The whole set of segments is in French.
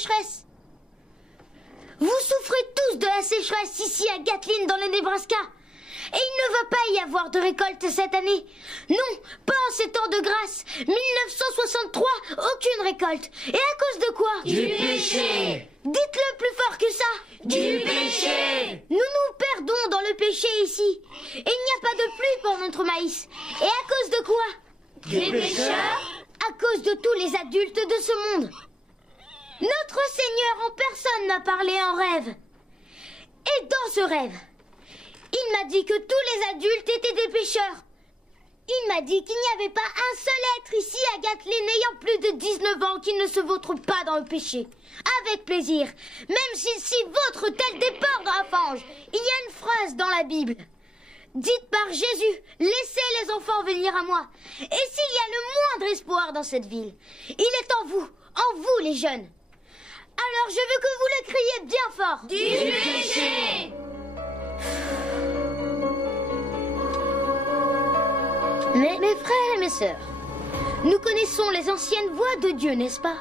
sécheresse. Vous souffrez tous de la sécheresse ici à Gatlin dans le Nebraska. Et il ne va pas y avoir de récolte cette année. Non, pas en ces temps de grâce. 1963, aucune récolte. Et à cause de quoi? Du péché. Dites-le plus fort que ça. Du péché. Nous nous perdons dans le péché ici. Et il n'y a pas de pluie pour notre maïs. Et à cause de quoi? Des pécheurs. À cause de tous les adultes de ce monde. Notre Seigneur en personne m'a parlé en rêve. Et dans ce rêve, il m'a dit que tous les adultes étaient des pécheurs. Il m'a dit qu'il n'y avait pas un seul être ici à Gatlin ayant plus de 19 ans qui ne se vautre pas dans le péché. Avec plaisir, même s'il s'y vautre tel des porcs dans la fange. Il y a une phrase dans la Bible. Dite par Jésus, laissez les enfants venir à moi. Et s'il y a le moindre espoir dans cette ville, il est en vous les jeunes. Alors je veux que vous le criez bien fort. Du péché. Mais mes frères et mes sœurs, nous connaissons les anciennes voies de Dieu, n'est-ce pas?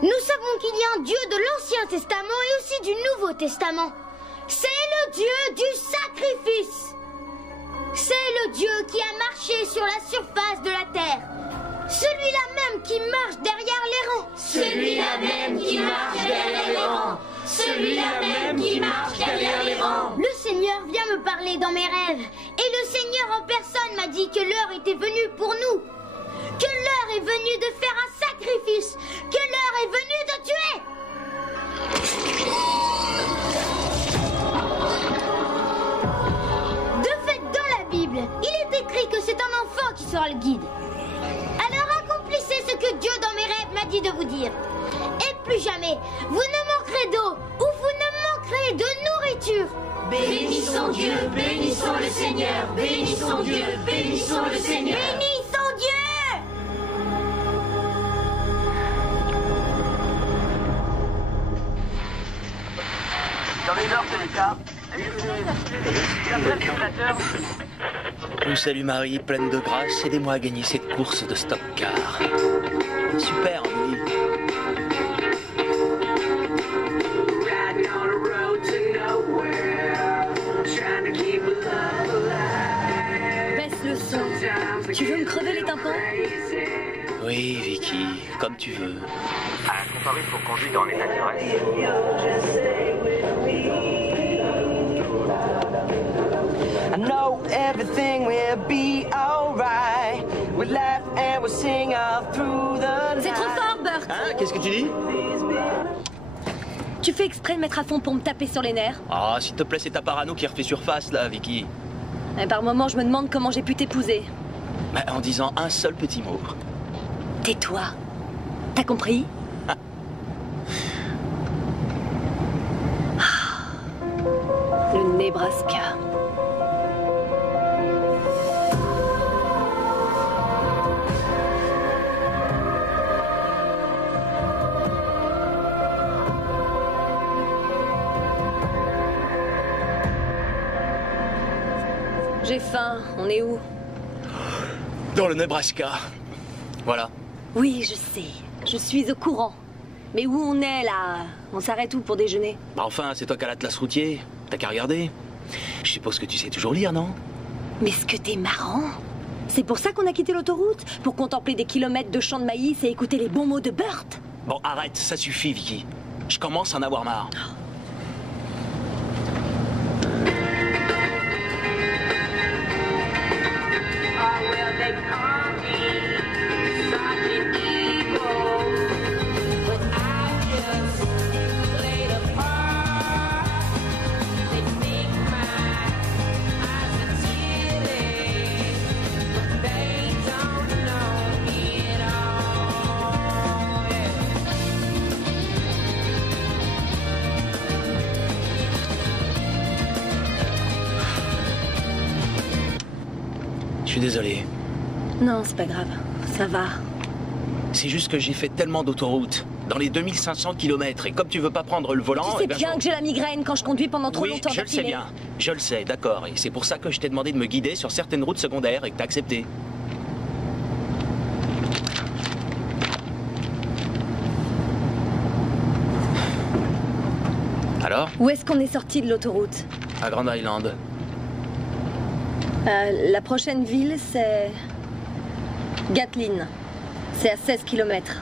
Nous savons qu'il y a un Dieu de l'Ancien Testament et aussi du Nouveau Testament. C'est le Dieu du sacrifice. C'est le Dieu qui a marché sur la surface de la terre. Celui-là même qui marche derrière les rangs. Celui-là même qui marche derrière les rangs. Celui-là même qui marche derrière les rangs. Le Seigneur vient me parler dans mes rêves. Et le Seigneur en personne m'a dit que l'heure était venue pour nous. Que l'heure est venue de faire un sacrifice. Que l'heure est venue de tuer. De fait, dans la Bible, il est écrit que c'est un enfant qui sera le guide. Alors accomplissez ce que Dieu dans mes rêves m'a dit de vous dire. Et plus jamais, vous ne manquerez d'eau ou vous ne manquerez de nourriture. Bénissons Dieu, bénissons le Seigneur, bénissons Dieu, bénissons le Seigneur. Bénissons Dieu! Dans les nord de l'État, Salut Marie, pleine de grâce, aidez-moi à gagner cette course de stock car. Super, oui. Baisse le son. Tu veux me crever les tympans? Oui, Vicky, comme tu veux. à comparer pour conduire dans l'état d'ivresse. I know everything will be alright. We'll laugh and we'll sing all through the night. C'est trop fort, Burt. Hein? Qu'est-ce que tu dis? Tu fais exprès de mettre à fond pour me taper sur les nerfs. Ah, s'il te plaît, c'est ta parano qui refait surface, là, Vicky. Et par moments, je me demande comment j'ai pu t'épouser. Bah, en disant un seul petit mot. Tais-toi. T'as compris? Le Nebraska. J'ai faim. On est où? Dans le Nebraska. Voilà. Oui, je sais. Je suis au courant. Mais où on est, là? On s'arrête où pour déjeuner? Bah enfin, c'est toi qui as l'atlas routier. T'as qu'à regarder. Je suppose que tu sais toujours lire, non? Mais ce que t'es marrant. C'est pour ça qu'on a quitté l'autoroute? Pour contempler des kilomètres de champs de maïs et écouter les bons mots de Burt? Bon, arrête, ça suffit, Vicky. Je commence à en avoir marre. Je suis désolé. Non, c'est pas grave. Ça va. C'est juste que j'ai fait tellement d'autoroutes. Dans les 2500 km. Et comme tu veux pas prendre le volant... Tu sais eh ben, bien que j'ai la migraine quand je conduis pendant trop oui, longtemps je le sais d'affilée. bien. Je le sais, d'accord. Et c'est pour ça que je t'ai demandé de me guider sur certaines routes secondaires et que t'as accepté. Où est-ce qu'on est sorti de l'autoroute? À Grand Island. La prochaine ville, c'est... Gatlin. C'est à 16 km.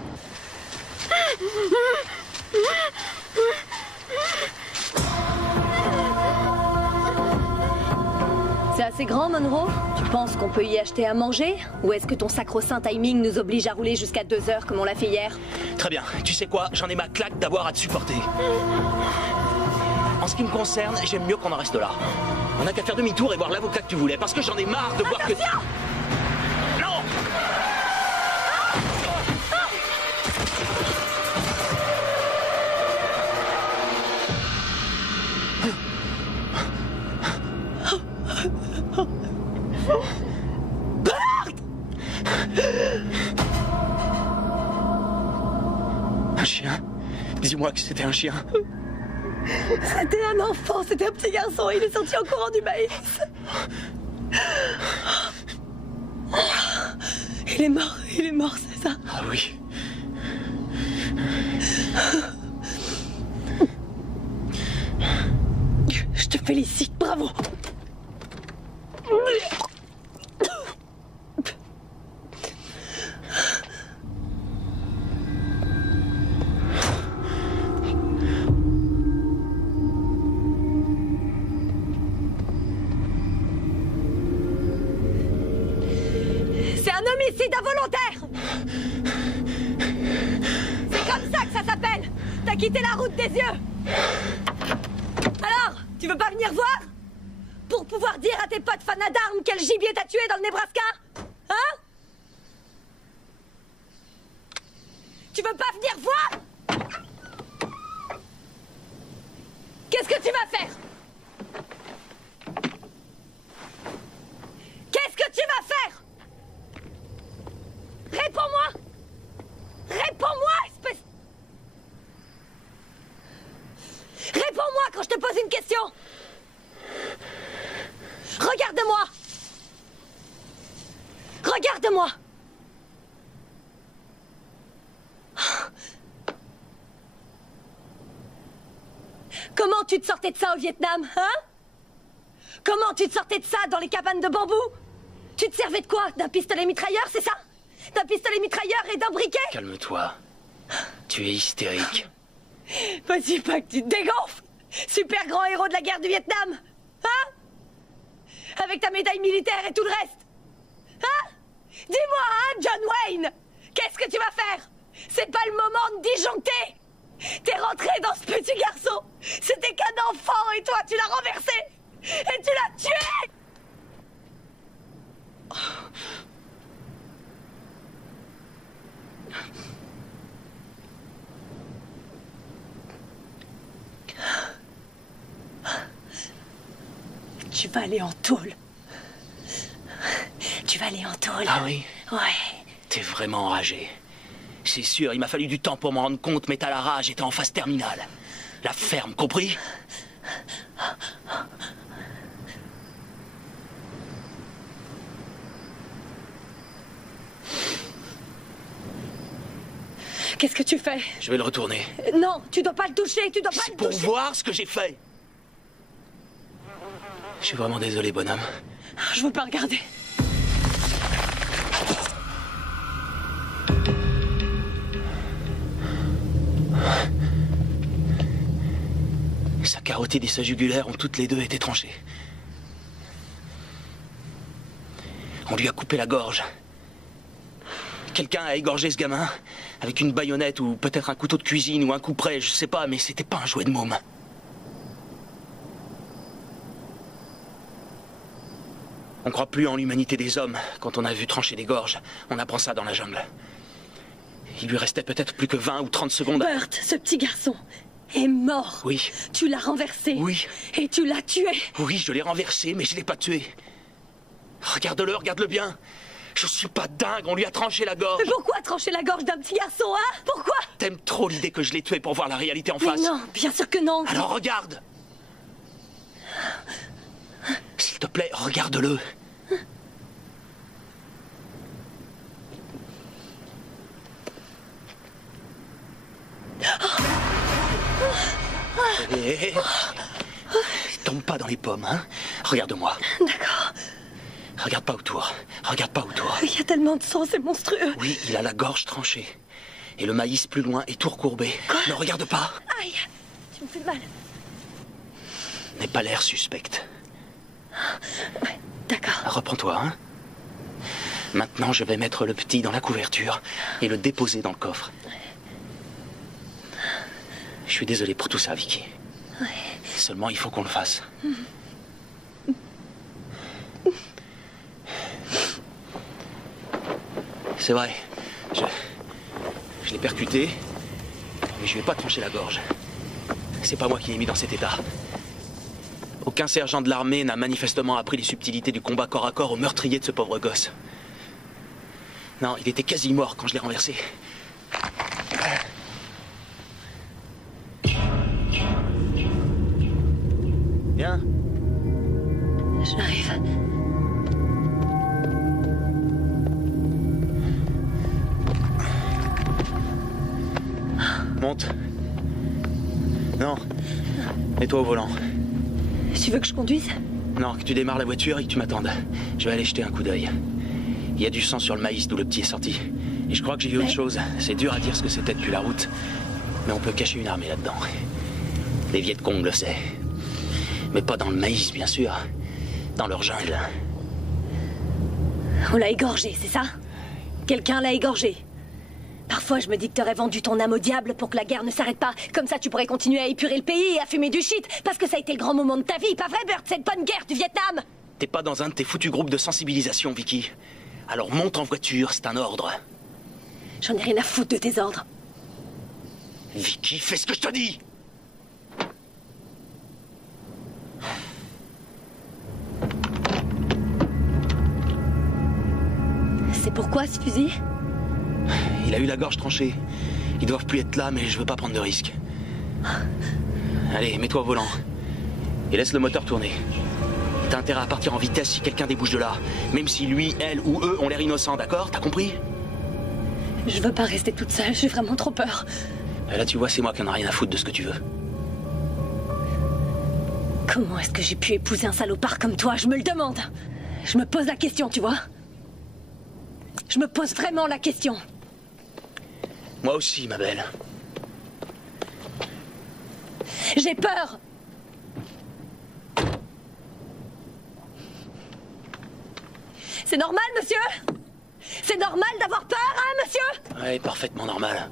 C'est assez grand, Monroe? Tu penses qu'on peut y acheter à manger? Ou est-ce que ton sacro-saint timing nous oblige à rouler jusqu'à 2 heures comme on l'a fait hier? Très bien. Tu sais quoi? J'en ai ma claque d'avoir à te supporter. En ce qui me concerne, j'aime mieux qu'on en reste là. On n'a qu'à faire demi-tour et voir l'avocat que tu voulais, parce que j'en ai marre de voir que... Non! Un chien? Dis-moi que c'était un chien. C'était un enfant, c'était un petit garçon, il est sorti en courant du maïs. Il est mort, c'est ça? Ah oui. Je te félicite, bravo. C'est un homicide involontaire. C'est comme ça que ça s'appelle. T'as quitté la route des yeux. Alors, tu veux pas venir voir? Pour pouvoir dire à tes potes fans d'armes quel gibier t'as tué dans le Nebraska? Hein? Tu veux pas venir voir? Qu'est-ce que tu vas faire? Qu'est-ce que tu vas faire? Réponds-moi! Réponds-moi, espèce... Réponds-moi quand je te pose une question! Regarde-moi! Regarde-moi! Comment tu te sortais de ça au Vietnam, hein? Comment tu te sortais de ça dans les cabanes de bambou? Tu te servais de quoi? D'un pistolet mitrailleur, c'est ça? D'un pistolet mitrailleur et d'un briquet? Calme-toi. Tu es hystérique. Vas-y, pas que tu te dégonfles! Super grand héros de la guerre du Vietnam! Hein? Avec ta médaille militaire et tout le reste! Hein? Dis-moi, hein, John Wayne! Qu'est-ce que tu vas faire? C'est pas le moment de disjoncter! T'es rentré dans ce petit garçon! C'était qu'un enfant et toi, tu l'as renversé! Et tu l'as tué! Tu vas aller en tôle. Tu vas aller en tôle. Ah oui? Ouais. T'es vraiment enragé. C'est sûr, il m'a fallu du temps pour m'en rendre compte, mais t'as la rage et t'es en phase terminale. La ferme, compris? Qu'est-ce que tu fais? Je vais le retourner. Non, tu dois pas le toucher, tu dois pas C'est le pour toucher. voir ce que j'ai fait. Je suis vraiment désolé, bonhomme. Je veux pas regarder. Sa carotide et sa jugulaire ont toutes les deux été tranchées. On lui a coupé la gorge. Quelqu'un a égorgé ce gamin avec une baïonnette ou peut-être un couteau de cuisine ou un couperet, je sais pas, mais c'était pas un jouet de môme. On croit plus en l'humanité des hommes quand on a vu trancher des gorges. On apprend ça dans la jungle. Il lui restait peut-être plus que 20 ou 30 secondes. Burt, ce petit garçon est mort. Oui. Tu l'as renversé. Oui. Et tu l'as tué. Oui, je l'ai renversé, mais je l'ai pas tué. Regarde-le, regarde-le bien. Je suis pas dingue, on lui a tranché la gorge. Mais pourquoi trancher la gorge d'un petit garçon, hein? Pourquoi? T'aimes trop l'idée que je l'ai tué pour voir la réalité en Mais face. non, bien sûr que non. Alors regarde. S'il te plaît, regarde-le. dans les pommes, hein? Regarde-moi. D'accord. Regarde pas autour. Regarde pas autour. Il y a tellement de sang, c'est monstrueux. Oui, il a la gorge tranchée. Et le maïs plus loin est tout recourbé. Quoi? Ne regarde pas. Aïe, tu me fais mal. N'aie pas l'air suspecte. Ouais, d'accord. Reprends-toi, hein? Maintenant, je vais mettre le petit dans la couverture et le déposer dans le coffre. Je suis désolé pour tout ça, Vicky. Ouais. Seulement, il faut qu'on le fasse. C'est vrai. Je l'ai percuté, mais je lui ai pas tranché la gorge. C'est pas moi qui l'ai mis dans cet état. Aucun sergent de l'armée n'a manifestement appris les subtilités du combat corps à corps au meurtrier de ce pauvre gosse. Non, il était quasi mort quand je l'ai renversé. Viens. J'arrive. Monte. Non. Mets-toi au volant. Tu veux que je conduise? Non, que tu démarres la voiture et que tu m'attendes. Je vais aller jeter un coup d'œil. Il y a du sang sur le maïs d'où le petit est sorti. Et je crois que j'ai vu autre chose. C'est dur à dire ce que c'était depuis la route. Mais on peut cacher une armée là-dedans. Les Viet Cong le savent. Mais pas dans le maïs, bien sûr. Dans leur jungle. On l'a égorgé, c'est ça? Quelqu'un l'a égorgé. Parfois, je me dis que t'aurais vendu ton âme au diable pour que la guerre ne s'arrête pas. Comme ça, tu pourrais continuer à épurer le pays et à fumer du shit. Parce que ça a été le grand moment de ta vie, pas vrai, Burt? Cette bonne guerre du Vietnam! T'es pas dans un de tes foutus groupes de sensibilisation, Vicky. Alors monte en voiture, c'est un ordre. J'en ai rien à foutre de tes ordres. Vicky, fais ce que je te dis! C'est pourquoi, ce fusil? Il a eu la gorge tranchée. Ils doivent plus être là, mais je veux pas prendre de risques. Allez, mets-toi au volant. Et laisse le moteur tourner. T'as intérêt à partir en vitesse si quelqu'un débouche de là. Même si lui, elle ou eux ont l'air innocents, d'accord? T'as compris? Je veux pas rester toute seule, j'ai vraiment trop peur. Et là, tu vois, c'est moi qui en ai rien à foutre de ce que tu veux. Comment est-ce que j'ai pu épouser un salopard comme toi? Je me le demande. Je me pose la question, tu vois? Je me pose vraiment la question. Moi aussi, ma belle. J'ai peur! C'est normal, monsieur? C'est normal d'avoir peur, hein, monsieur? Ouais, parfaitement normal.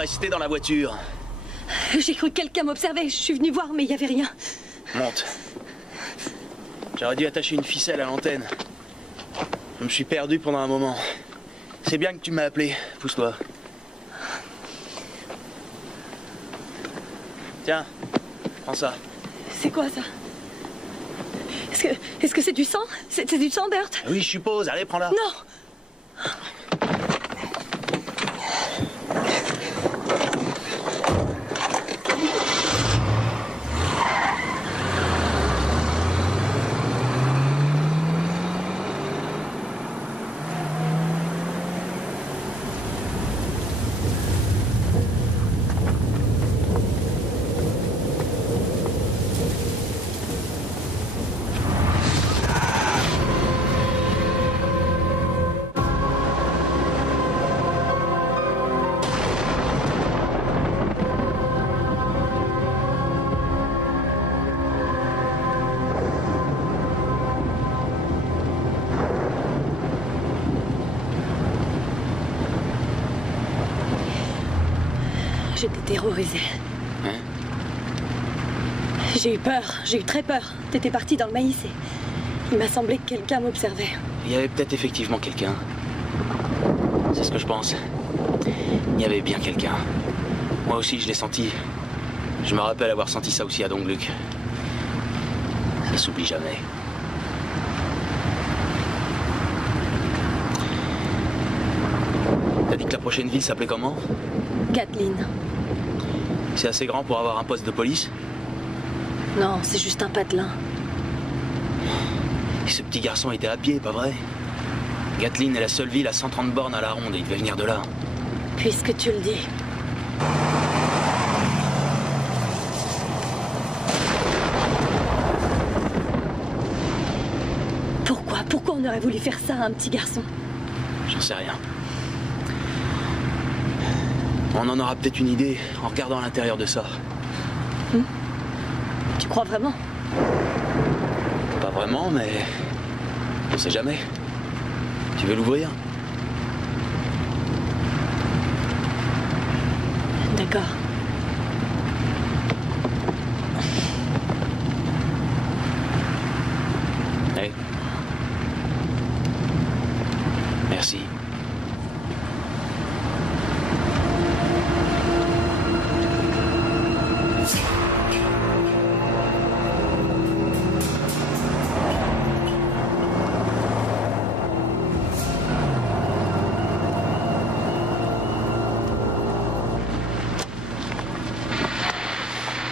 rester dans la voiture. J'ai cru que quelqu'un m'observait. Je suis venue voir, mais il n'y avait rien. Monte. J'aurais dû attacher une ficelle à l'antenne. Je me suis perdu pendant un moment. C'est bien que tu m'as appelé. Pousse-toi. Tiens, prends ça. C'est quoi ça? Est-ce que c'est du sang? C'est du sang, Bert? Oui, je suppose. Allez, prends-la. Non! J'étais terrorisée. Hein? J'ai eu peur, j'ai eu très peur. T'étais parti dans le maïs et il m'a semblé que quelqu'un m'observait. Il y avait peut-être effectivement quelqu'un. C'est ce que je pense. Il y avait bien quelqu'un. Moi aussi, je l'ai senti. Je me rappelle avoir senti ça aussi à Dongluk. Ça s'oublie jamais. T'as dit que la prochaine ville s'appelait comment? Gatlin. C'est assez grand pour avoir un poste de police? Non, c'est juste un patelin. Et ce petit garçon était à pied, pas vrai? Gatlin est la seule ville à 130 bornes à la ronde et il devait venir de là. Puisque tu le dis. Pourquoi on aurait voulu faire ça à un petit garçon? J'en sais rien. On en aura peut-être une idée en regardant à l'intérieur de ça. Tu crois vraiment? Pas vraiment, mais on sait jamais. Tu veux l'ouvrir? D'accord. Allez. Merci.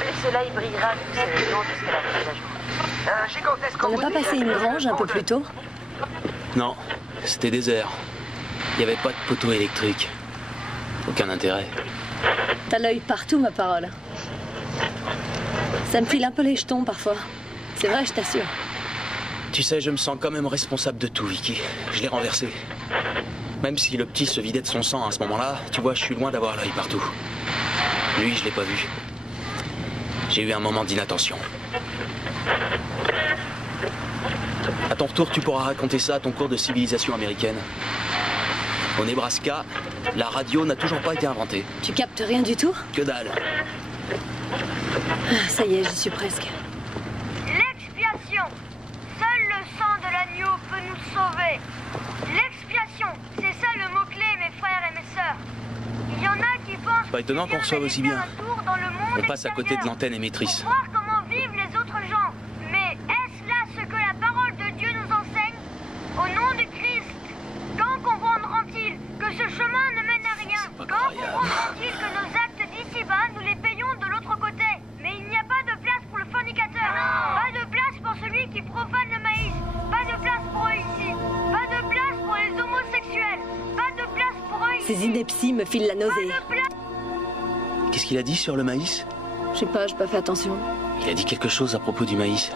Le soleil brillera tous ces raisons jusqu'à la fin de la journée. Gigantesque. On n'a pas passé une grange un peu plus tôt? Non, c'était désert. Il n'y avait pas de poteau électrique. Aucun intérêt. T'as l'œil partout, ma parole. Ça me file un peu les jetons parfois. C'est vrai, je t'assure. Tu sais, je me sens quand même responsable de tout, Vicky. Je l'ai renversé. Même si le petit se vidait de son sang à ce moment-là, tu vois, je suis loin d'avoir l'œil partout. Lui, je l'ai pas vu. J'ai eu un moment d'inattention. À ton retour, tu pourras raconter ça à ton cours de civilisation américaine. Au Nebraska, la radio n'a toujours pas été inventée. Tu captes rien du tout? Que dalle. Ah, ça y est, j'y suis presque. L'expiation. Seul le sang de l'agneau peut nous sauver. L'expiation, c'est ça le mot-clé, mes frères et mes sœurs. Il y en a qui pensent... Pas étonnant qu'on reçoive aussi bien. On passe à côté de l'antenne l'antenne émettrice. pour voir comment vivent les autres gens. Mais est-ce là ce que la parole de Dieu nous enseigne? Au nom du Christ, quand comprendront-ils que ce chemin ne mène à rien? Quand comprendront-ils que nos actes d'ici-bas, nous les payons de l'autre côté? Mais il n'y a pas de place pour le fornicateur. Pas de place pour celui qui profane le maïs. Pas de place pour eux ici. Pas de place pour les homosexuels. Pas de place pour eux ici. Ces inepties me filent la nausée. Qu'est-ce qu'il a dit sur le maïs? Je sais pas, j'ai pas fait attention. Il a dit quelque chose à propos du maïs.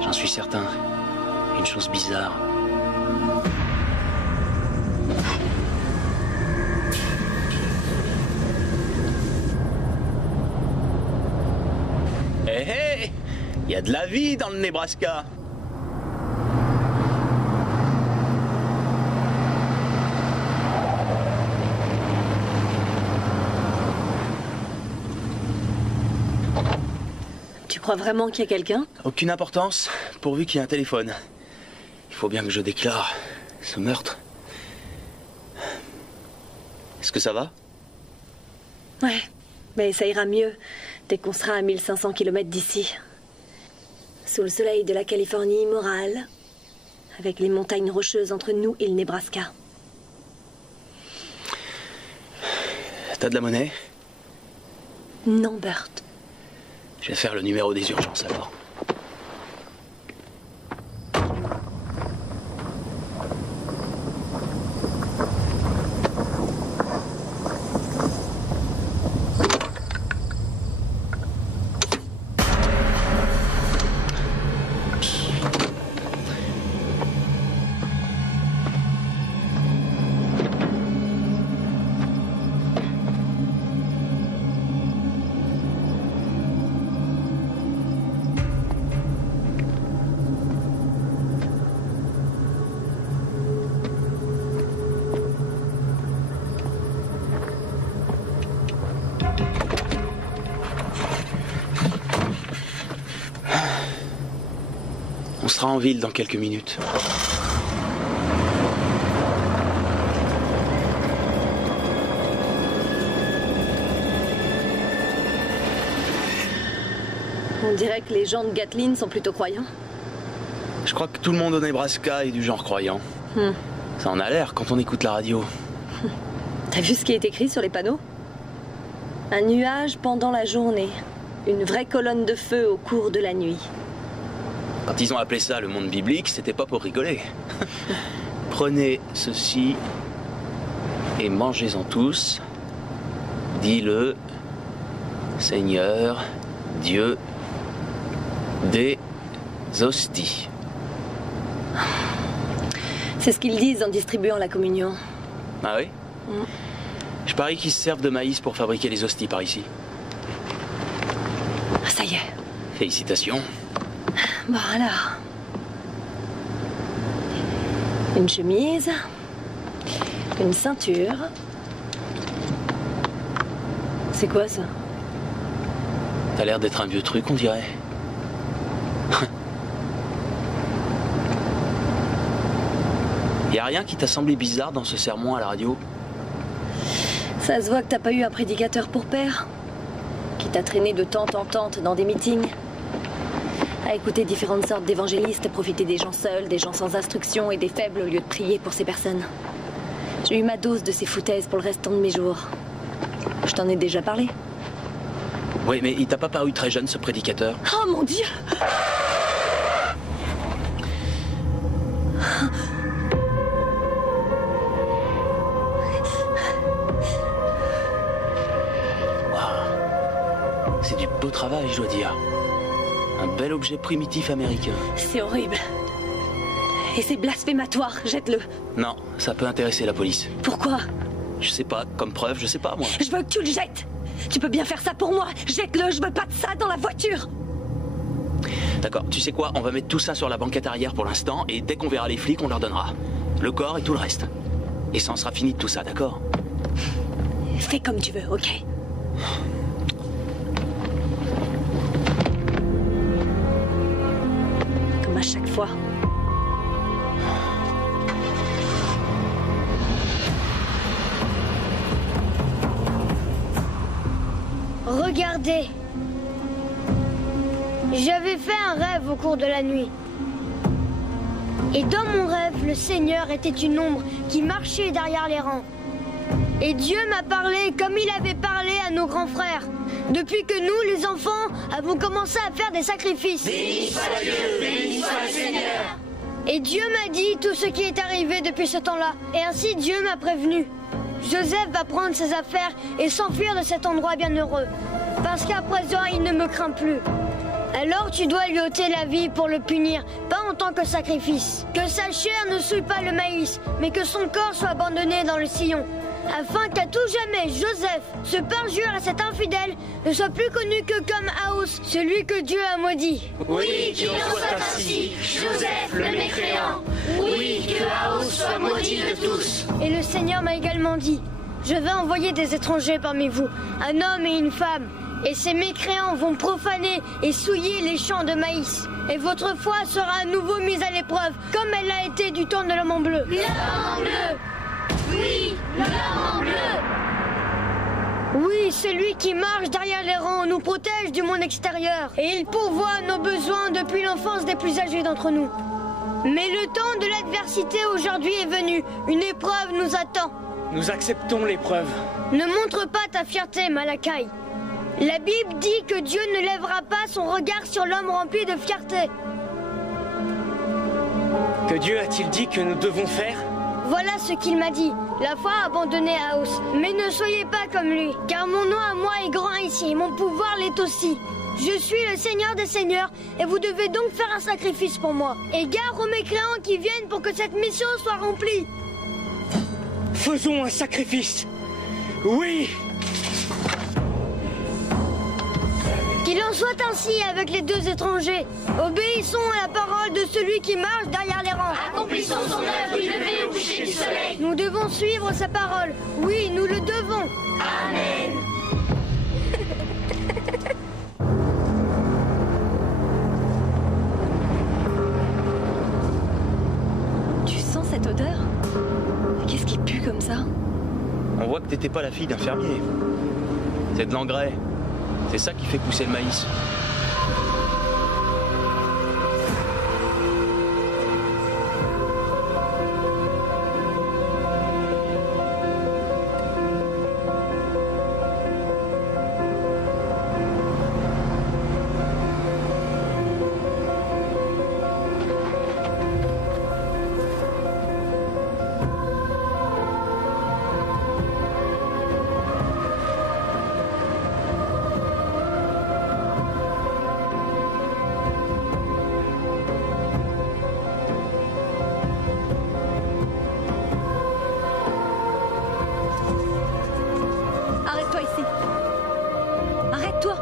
J'en suis certain. Une chose bizarre. Hé hé! Il y a de la vie dans le Nebraska! crois vraiment qu'il y a quelqu'un? Aucune importance, pourvu qu'il y ait un téléphone. Il faut bien que je déclare ce meurtre. Est-ce que ça va? Ouais, mais ça ira mieux dès qu'on sera à 1500 km d'ici. Sous le soleil de la Californie immorale, avec les montagnes rocheuses entre nous et le Nebraska. T'as de la monnaie? Non, Bert. Je vais faire le numéro des urgences alors. On sera en ville dans quelques minutes. On dirait que les gens de Gatlin sont plutôt croyants. Je crois que tout le monde au Nebraska est du genre croyant. Ça en a l'air quand on écoute la radio. T'as vu ce qui est écrit sur les panneaux? Un nuage pendant la journée. Une vraie colonne de feu au cours de la nuit. Quand ils ont appelé ça le monde biblique, c'était pas pour rigoler. Prenez ceci et mangez-en tous, dit le Seigneur Dieu des hosties. C'est ce qu'ils disent en distribuant la communion. Ah oui? Je parie qu'ils se servent de maïs pour fabriquer les hosties par ici. Ah, ça y est. Félicitations. Bon alors. Une chemise. Une ceinture. C'est quoi ça? T'as l'air d'être un vieux truc, on dirait. Y a rien qui t'a semblé bizarre dans ce sermon à la radio? Ça se voit que t'as pas eu un prédicateur pour père, qui t'a traîné de tente en tente dans des meetings, à écouter différentes sortes d'évangélistes, profiter des gens seuls, des gens sans instruction et des faibles au lieu de prier pour ces personnes. J'ai eu ma dose de ces foutaises pour le restant de mes jours. Je t'en ai déjà parlé. Oui, mais il t'a pas paru très jeune, ce prédicateur? Oh mon Dieu! C'est du beau travail, je dois dire. Un bel objet primitif américain. C'est horrible. Et c'est blasphématoire, jette-le. Non, ça peut intéresser la police. Pourquoi? Je sais pas, comme preuve, je sais pas, moi. Je veux que tu le jettes. Tu peux bien faire ça pour moi. Jette-le, je veux pas de ça dans la voiture. D'accord, tu sais quoi? On va mettre tout ça sur la banquette arrière pour l'instant, et dès qu'on verra les flics, on leur donnera. Le corps et tout le reste. Et ça en sera fini de tout ça, d'accord? Fais comme tu veux, ok? Comme à chaque fois. Regardez. J'avais fait un rêve au cours de la nuit. Et dans mon rêve, le Seigneur était une ombre qui marchait derrière les rangs. Et Dieu m'a parlé comme il avait parlé à nos grands frères, depuis que nous, les enfants, avons commencé à faire des sacrifices. Béni soit Dieu, béni soit le Seigneur. Et Dieu m'a dit tout ce qui est arrivé depuis ce temps-là. Et ainsi Dieu m'a prévenu. Joseph va prendre ses affaires et s'enfuir de cet endroit bienheureux. Parce qu'à présent, il ne me craint plus. Alors tu dois lui ôter la vie pour le punir, pas en tant que sacrifice. Que sa chair ne souille pas le maïs, mais que son corps soit abandonné dans le sillon. Afin qu'à tout jamais, Joseph, ce parjure à cet infidèle, ne soit plus connu que comme Aos, celui que Dieu a maudit. Oui, qu'il en soit ainsi, Joseph le mécréant. Oui, que Aos soit maudit de tous. Et le Seigneur m'a également dit, je vais envoyer des étrangers parmi vous, un homme et une femme, Et ces mécréants vont profaner et souiller les champs de maïs. Et votre foi sera à nouveau mise à l'épreuve, comme elle l'a été du temps de l'homme en bleu. L'homme en bleu! Oui, l'homme en bleu! Oui, celui qui marche derrière les rangs nous protège du monde extérieur. Et il pourvoit nos besoins depuis l'enfance des plus âgés d'entre nous. Mais le temps de l'adversité aujourd'hui est venu. Une épreuve nous attend. Nous acceptons l'épreuve. Ne montre pas ta fierté, Malakai. La Bible dit que Dieu ne lèvera pas son regard sur l'homme rempli de fierté. Que Dieu a-t-il dit que nous devons faire? Voilà ce qu'il m'a dit. La foi a abandonné Aos. Mais ne soyez pas comme lui, car mon nom à moi est grand ici, et mon pouvoir l'est aussi. Je suis le Seigneur des Seigneurs, et vous devez donc faire un sacrifice pour moi. Et gare aux mécréants qui viennent pour que cette mission soit remplie. Faisons un sacrifice. Oui. Qu'il en soit ainsi avec les deux étrangers. Obéissons à la parole de celui qui marche derrière les rangs. Accomplissons son œuvre du lever au coucher du soleil. Nous devons suivre sa parole. Oui, nous le devons. Amen. Tu sens cette odeur? Qu'est-ce qui pue comme ça? On voit que t'étais pas la fille d'un fermier. C'est de l'engrais. C'est ça qui fait pousser le maïs. Arrête-toi ici. Arrête-toi.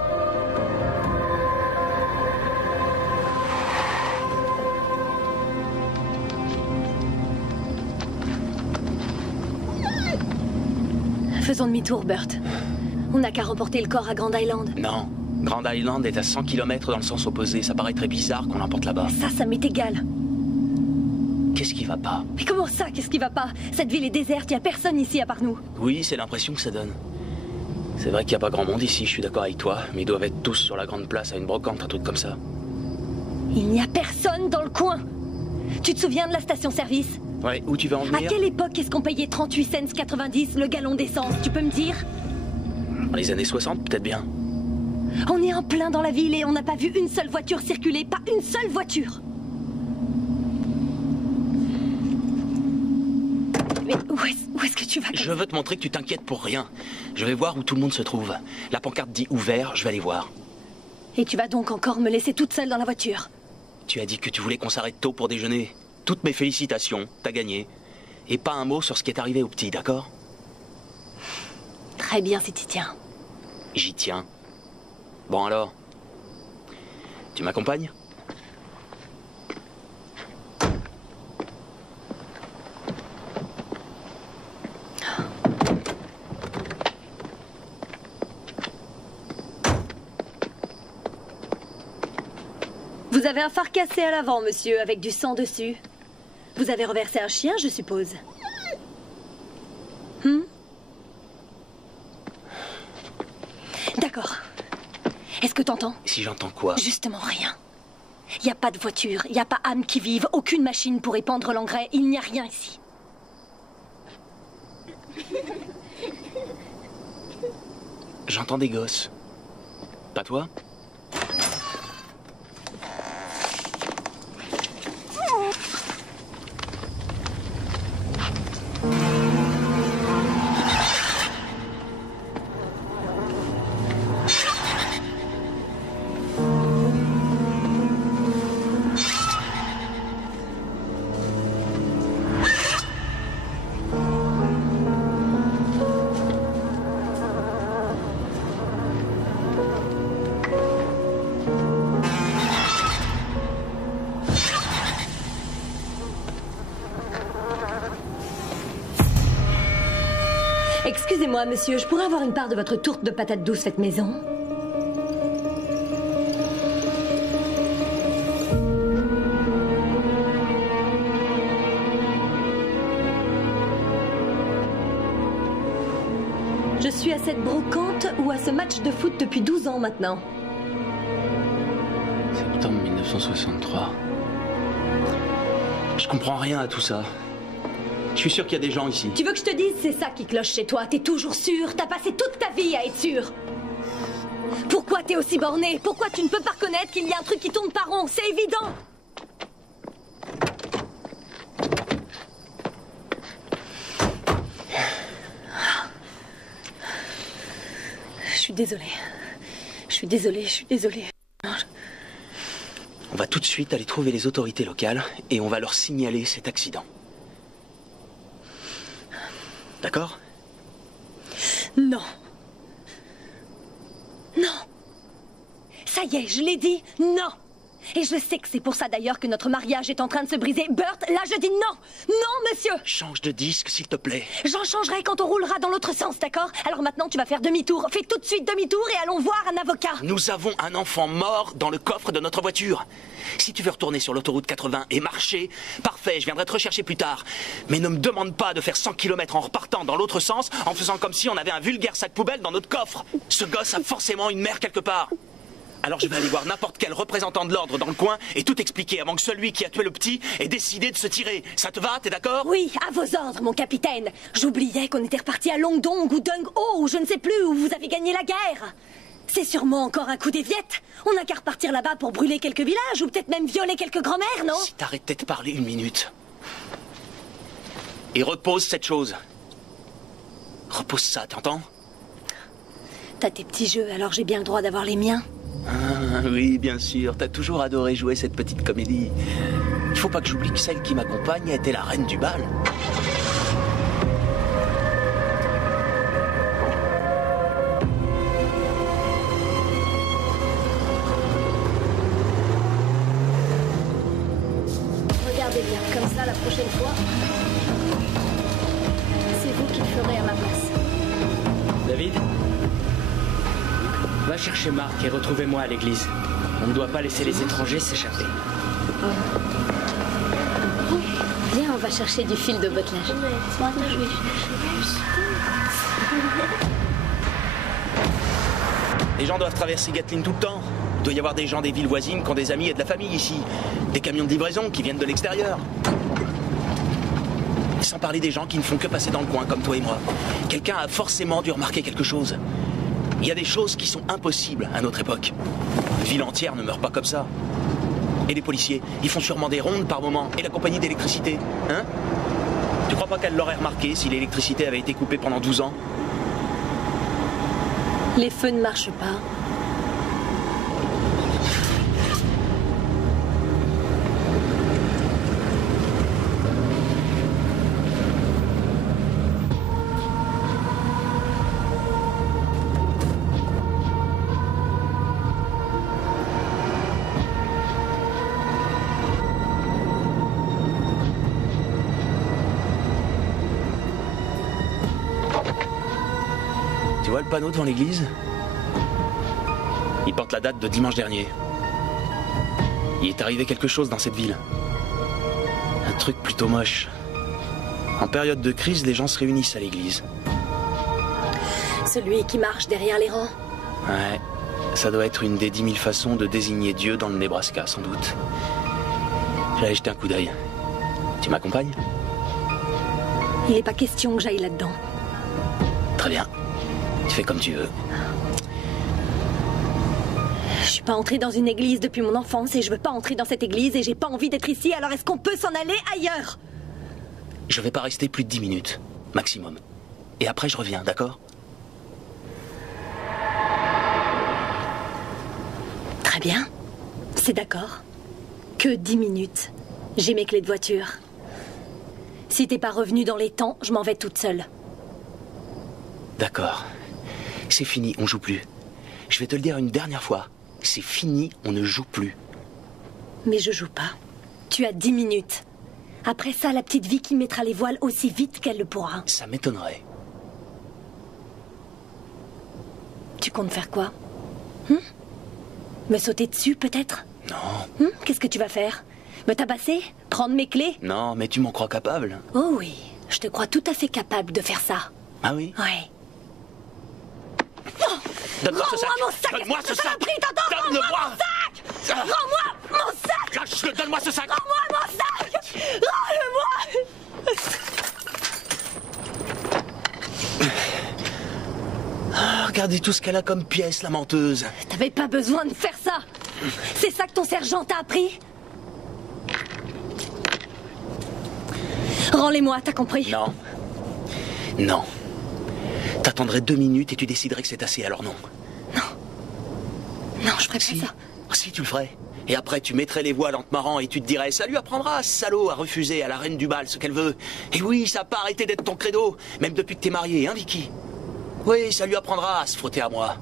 Faisons demi-tour, Burt. On n'a qu'à remporter le corps à Grand Island. Non. Grand Island est à 100 km dans le sens opposé. Ça paraît très bizarre qu'on l'emporte là-bas. Ça m'est égal. Qu'est-ce qui va pas? Mais comment ça, qu'est-ce qui va pas? Cette ville est déserte, y a personne ici à part nous. Oui, c'est l'impression que ça donne. C'est vrai qu'il n'y a pas grand monde ici, je suis d'accord avec toi. Mais ils doivent être tous sur la grande place à une brocante, un truc comme ça. Il n'y a personne dans le coin. Tu te souviens de la station-service? Ouais, où tu vas en venir? À quelle époque est-ce qu'on payait 38 cents 90 le gallon d'essence? Tu peux me dire? Dans les années 60, peut-être bien. On est en plein dans la ville et on n'a pas vu une seule voiture circuler, pas une seule voiture. Mais où est-ce que tu vas? Je veux te montrer que tu t'inquiètes pour rien. Je vais voir où tout le monde se trouve. La pancarte dit ouvert, je vais aller voir. Et tu vas donc encore me laisser toute seule dans la voiture? Tu as dit que tu voulais qu'on s'arrête tôt pour déjeuner. Toutes mes félicitations, t'as gagné. Et pas un mot sur ce qui est arrivé au petit, d'accord? Très bien si t'y tiens. J'y tiens. Bon alors, tu m'accompagnes? Vous avez un phare cassé à l'avant, monsieur, avec du sang dessus. Vous avez renversé un chien, je suppose. D'accord. Est-ce que t'entends? Si j'entends quoi? Justement rien. Il n'y a pas de voiture, il n'y a pas âme qui vive, aucune machine pour épandre l'engrais, il n'y a rien ici. J'entends des gosses. Pas toi? Excusez-moi, monsieur, je pourrais avoir une part de votre tourte de patates douces faite maison? Je suis à cette brocante ou à ce match de foot depuis 12 ans maintenant. Septembre 1963. Je comprends rien à tout ça. Je suis sûr qu'il y a des gens ici. Tu veux que je te dise, c'est ça qui cloche chez toi. T'es toujours sûr. T'as passé toute ta vie à être sûr. Pourquoi t'es aussi borné? Pourquoi tu ne peux pas reconnaître qu'il y a un truc qui tourne pas rond? C'est évident. Je suis désolée. Je suis désolée, je suis désolée. On va tout de suite aller trouver les autorités locales et on va leur signaler cet accident. D'accord? Non. Non. Ça y est, je l'ai dit, non. Et je sais que c'est pour ça d'ailleurs que notre mariage est en train de se briser. Burt, là je dis non. Non, monsieur. Change de disque, s'il te plaît. J'en changerai quand on roulera dans l'autre sens, d'accord? Alors maintenant, tu vas faire demi-tour. Fais tout de suite demi-tour et allons voir un avocat. Nous avons un enfant mort dans le coffre de notre voiture. Si tu veux retourner sur l'autoroute 80 et marcher, parfait, je viendrai te rechercher plus tard. Mais ne me demande pas de faire 100 km en repartant dans l'autre sens en faisant comme si on avait un vulgaire sac poubelle dans notre coffre. Ce gosse a forcément une mère quelque part. Alors je vais aller voir n'importe quel représentant de l'ordre dans le coin et tout expliquer avant que celui qui a tué le petit ait décidé de se tirer. Ça te va, t'es d'accord? Oui, à vos ordres, mon capitaine. J'oubliais qu'on était reparti à Longdong ou Dung-Ho ou je ne sais plus où vous avez gagné la guerre. C'est sûrement encore un coup des Viettes. On n'a qu'à repartir là-bas pour brûler quelques villages ou peut-être même violer quelques grand-mères, non? Si t'arrêtais de parler une minute. Et repose cette chose. Repose ça, t'entends? T'as tes petits jeux, alors j'ai bien le droit d'avoir les miens. Ah, oui, bien sûr. T'as toujours adoré jouer cette petite comédie. Il faut pas que j'oublie que celle qui m'accompagne était la reine du bal. Regardez bien, comme ça, la prochaine fois, c'est vous qui le ferez à ma place. David? Va chercher Marc et retrouvez-moi à l'église. On ne doit pas laisser les étrangers s'échapper. Viens, on va chercher du fil de bottelage. Les gens doivent traverser Gatlin tout le temps. Il doit y avoir des gens des villes voisines qui ont des amis et de la famille ici. Des camions de livraison qui viennent de l'extérieur. Sans parler des gens qui ne font que passer dans le coin comme toi et moi. Quelqu'un a forcément dû remarquer quelque chose. Il y a des choses qui sont impossibles à notre époque. Une ville entière ne meurt pas comme ça. Et les policiers, ils font sûrement des rondes par moment. Et la compagnie d'électricité, hein? Tu crois pas qu'elle l'aurait remarqué si l'électricité avait été coupée pendant 12 ans? Les feux ne marchent pas. Tu vois le panneau devant l'église? Il porte la date de dimanche dernier. Il est arrivé quelque chose dans cette ville. Un truc plutôt moche. En période de crise, les gens se réunissent à l'église. Celui qui marche derrière les rangs. Ouais, ça doit être une des 10 000 façons de désigner Dieu dans le Nebraska, sans doute. J'allais jeter un coup d'œil. Tu m'accompagnes? Il n'est pas question que j'aille là-dedans. Très bien. Tu fais comme tu veux. Je suis pas entrée dans une église depuis mon enfance et je veux pas entrer dans cette église et j'ai pas envie d'être ici, alors est-ce qu'on peut s'en aller ailleurs? Je vais pas rester plus de 10 minutes, maximum. Et après, je reviens, d'accord? Très bien. C'est d'accord. Que 10 minutes. J'ai mes clés de voiture. Si t'es pas revenu dans les temps, je m'en vais toute seule. D'accord. C'est fini, on joue plus. Je vais te le dire une dernière fois. C'est fini, on ne joue plus. Mais je joue pas. Tu as 10 minutes. Après ça, la petite Vicky mettra les voiles aussi vite qu'elle le pourra. Ça m'étonnerait. Tu comptes faire quoi? Me sauter dessus, peut-être? Non. Qu'est-ce que tu vas faire? Me tabasser? Prendre mes clés? Non, mais tu m'en crois capable? Oh oui, je te crois tout à fait capable de faire ça. Ah oui? Ouais. Donne-moi ce sac. Rends-moi mon sac. Donne-moi ce sac. T'entends? Rends-moi mon sac. Rends-moi mon sac. Lâche-le, donne-moi ce sac. Rends-moi mon sac. Rends-le-moi. Ah, regardez tout ce qu'elle a comme pièce, la menteuse. T'avais pas besoin de faire ça. C'est ça que ton sergent t'a appris? Rends-les-moi, t'as compris? Non. Non. T'attendrais 2 minutes et tu déciderais que c'est assez, alors non. Non, je ferais pas Si. ça. Si, tu le ferais. Et après, tu mettrais les voiles en te marrant et tu te dirais, ça lui apprendra, ce salaud, à refuser à la reine du bal ce qu'elle veut. Et oui, ça n'a pas arrêté d'être ton credo, même depuis que t'es marié, hein, Vicky? Oui, ça lui apprendra à se frotter à moi.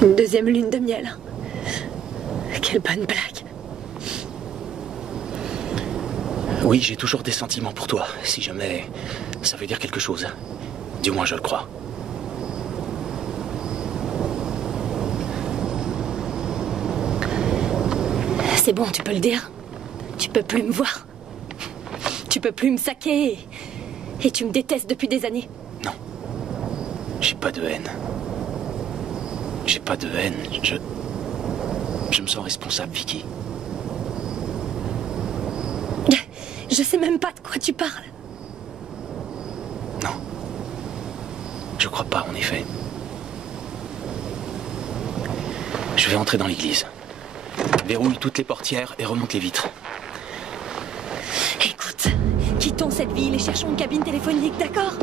Une deuxième lune de miel. Quelle bonne blague. Oui, j'ai toujours des sentiments pour toi, si jamais ça veut dire quelque chose. Du moins, je le crois. C'est bon, tu peux le dire. Tu peux plus me voir. Tu peux plus me saquer. Et tu me détestes depuis des années. Non. J'ai pas de haine. J'ai pas de haine. Je me sens responsable, Vicky. Je sais même pas de quoi tu parles. Non. Je crois pas, en effet. Je vais entrer dans l'église. Verrouille toutes les portières et remonte les vitres. Écoute, quittons cette ville et cherchons une cabine téléphonique, d'accord?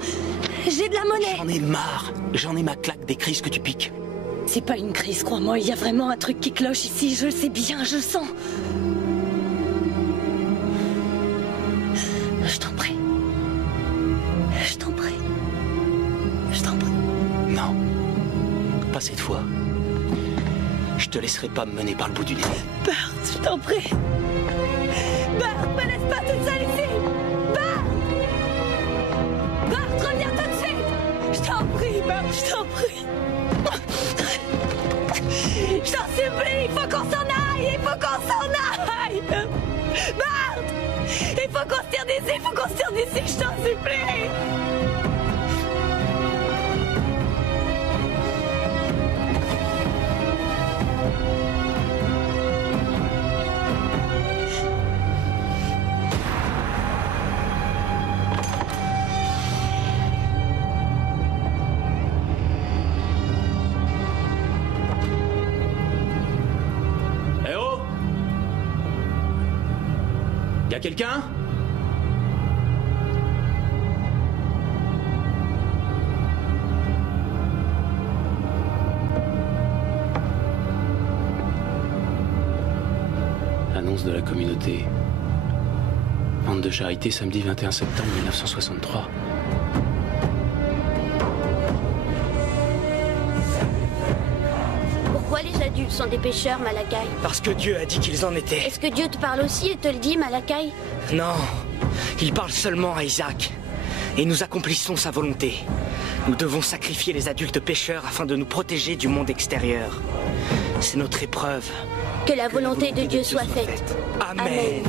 J'ai de la monnaie. J'en ai marre. J'en ai ma claque des crises que tu piques. C'est pas une crise, crois-moi. Il y a vraiment un truc qui cloche ici. Je le sais bien, je le sens. Je t'en prie. Je t'en prie. Je t'en prie. Non. Pas cette fois. Je te laisserai pas me mener par le bout du nez. Bart, je t'en prie. Bart, me laisse pas toute seule ici. Bart! Bart, reviens tout de suite. Je t'en prie, Bart, je t'en prie. Je t'en supplie, il faut qu'on s'en aille. Il faut qu'on s'en aille. Bart! Il faut qu'on se tire d'ici, il faut qu'on se tire d'ici, je t'en supplie. Y'a quelqu'un? Annonce de la communauté. Vente de charité samedi 21 septembre 1963. Pourquoi les adultes sont des pêcheurs, Malakai? Parce que Dieu a dit qu'ils en étaient. Est-ce que Dieu te parle aussi et te le dit, Malakai? Non, il parle seulement à Isaac. Et nous accomplissons sa volonté. Nous devons sacrifier les adultes pécheurs afin de nous protéger du monde extérieur. C'est notre épreuve. Que la volonté de Dieu soit faite. Amen. Amen.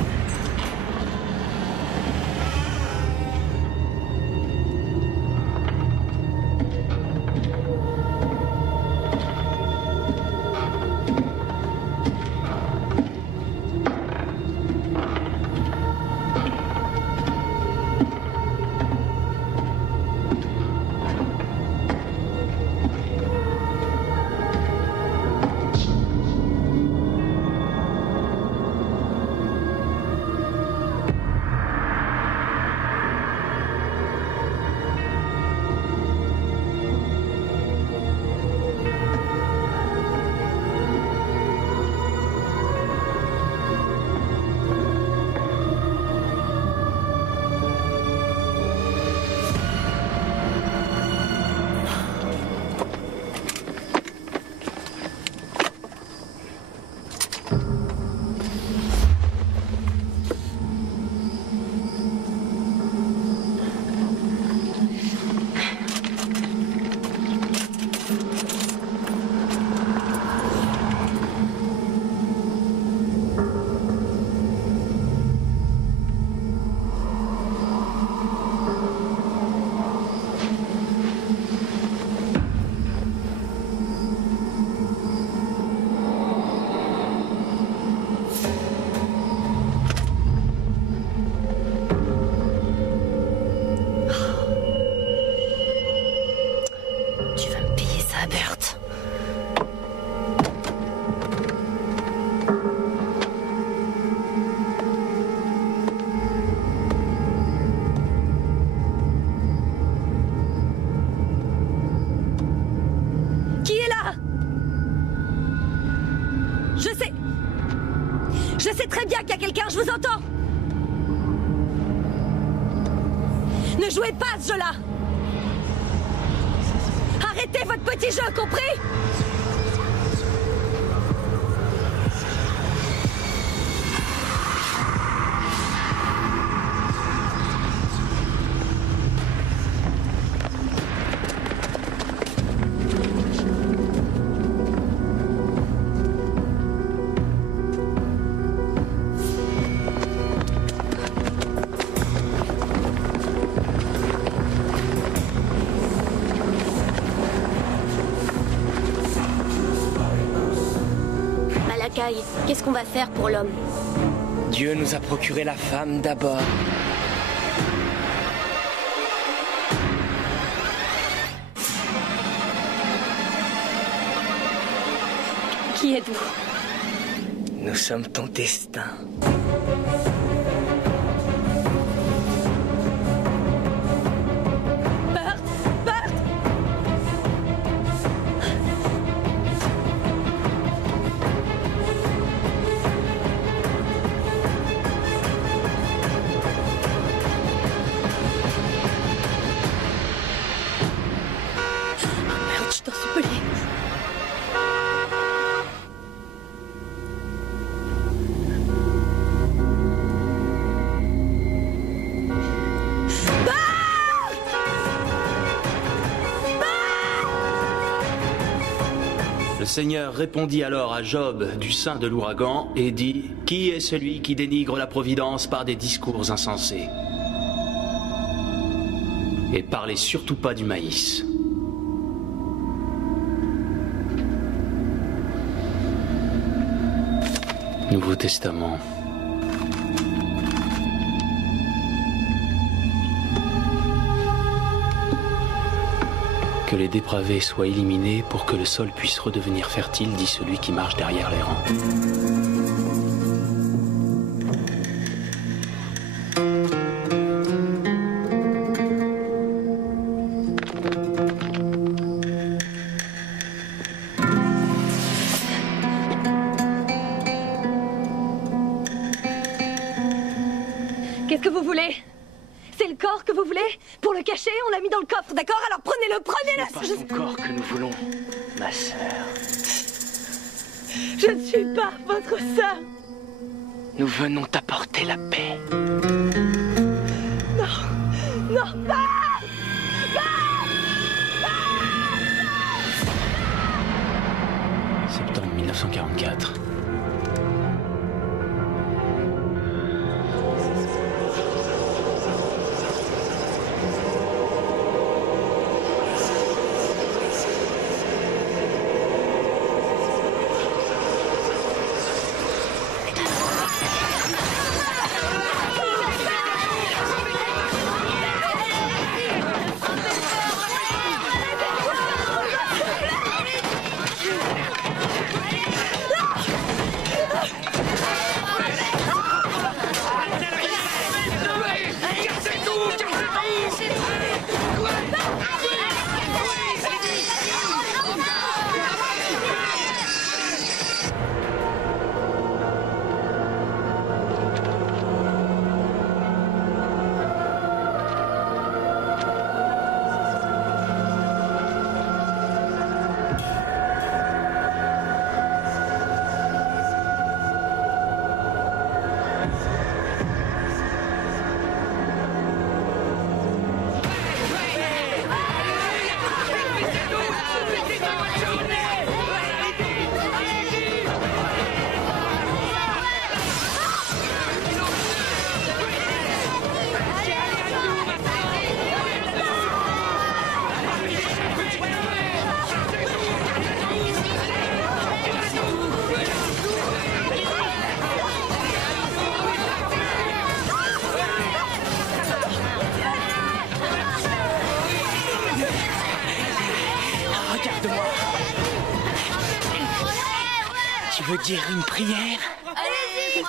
Ah, Bert. Qui est là? Je sais très bien qu'il y a quelqu'un, je vous entends. Ne jouez pas à ce jeu-là. Arrêtez votre petit jeu, compris? Qu'est-ce qu'on va faire pour l'homme? Dieu nous a procuré la femme d'abord. Qui êtes-vous? Nous sommes ton destin. Le Seigneur répondit alors à Job du sein de l'ouragan et dit: Qui est celui qui dénigre la providence par des discours insensés? Et parlez surtout pas du maïs. Nouveau Testament. Que les dépravés soient éliminés pour que le sol puisse redevenir fertile, dit celui qui marche derrière les rangs. Qu'est-ce que vous voulez? C'est le corps que vous voulez? Pour le cacher, on l'a mis dans le coffre, d'accord? Alors prenez-le, prenez-le! Ce n'est pas ton corps que nous voulons, ma sœur. Je ne suis pas votre sœur! Nous venons t'apporter la paix. Non! Non! Ah! Septembre 1944. Tu veux dire une prière? Allez-y,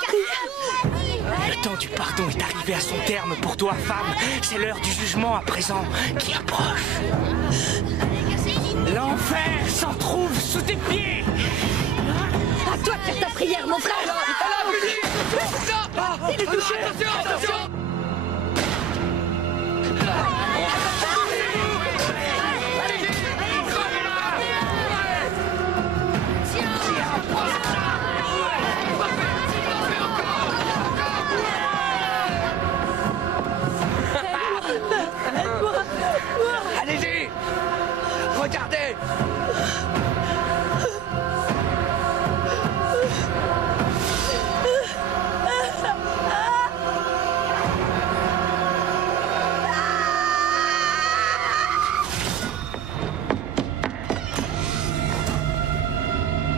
Le temps du pardon est arrivé à son terme pour toi, femme. C'est l'heure du jugement à présent qui approche. L'enfer s'en trouve sous tes pieds. À toi de faire ta prière, mon frère. Attention. Allez-y! Regardez!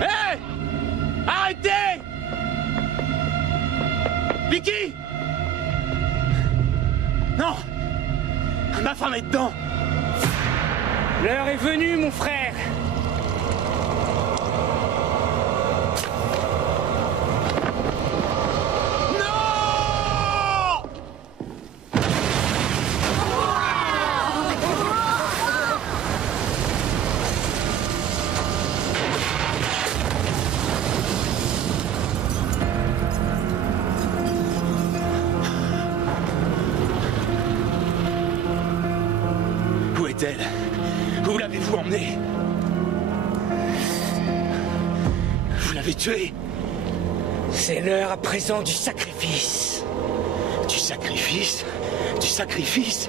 Hé! Arrêtez! Vicky! Non! Ma femme est dedans! L'heure est venue, mon frère. Où est-elle? Où l'avez-vous emmenée? Vous l'avez tuée? C'est l'heure à présent du sacrifice. Du sacrifice? Du sacrifice?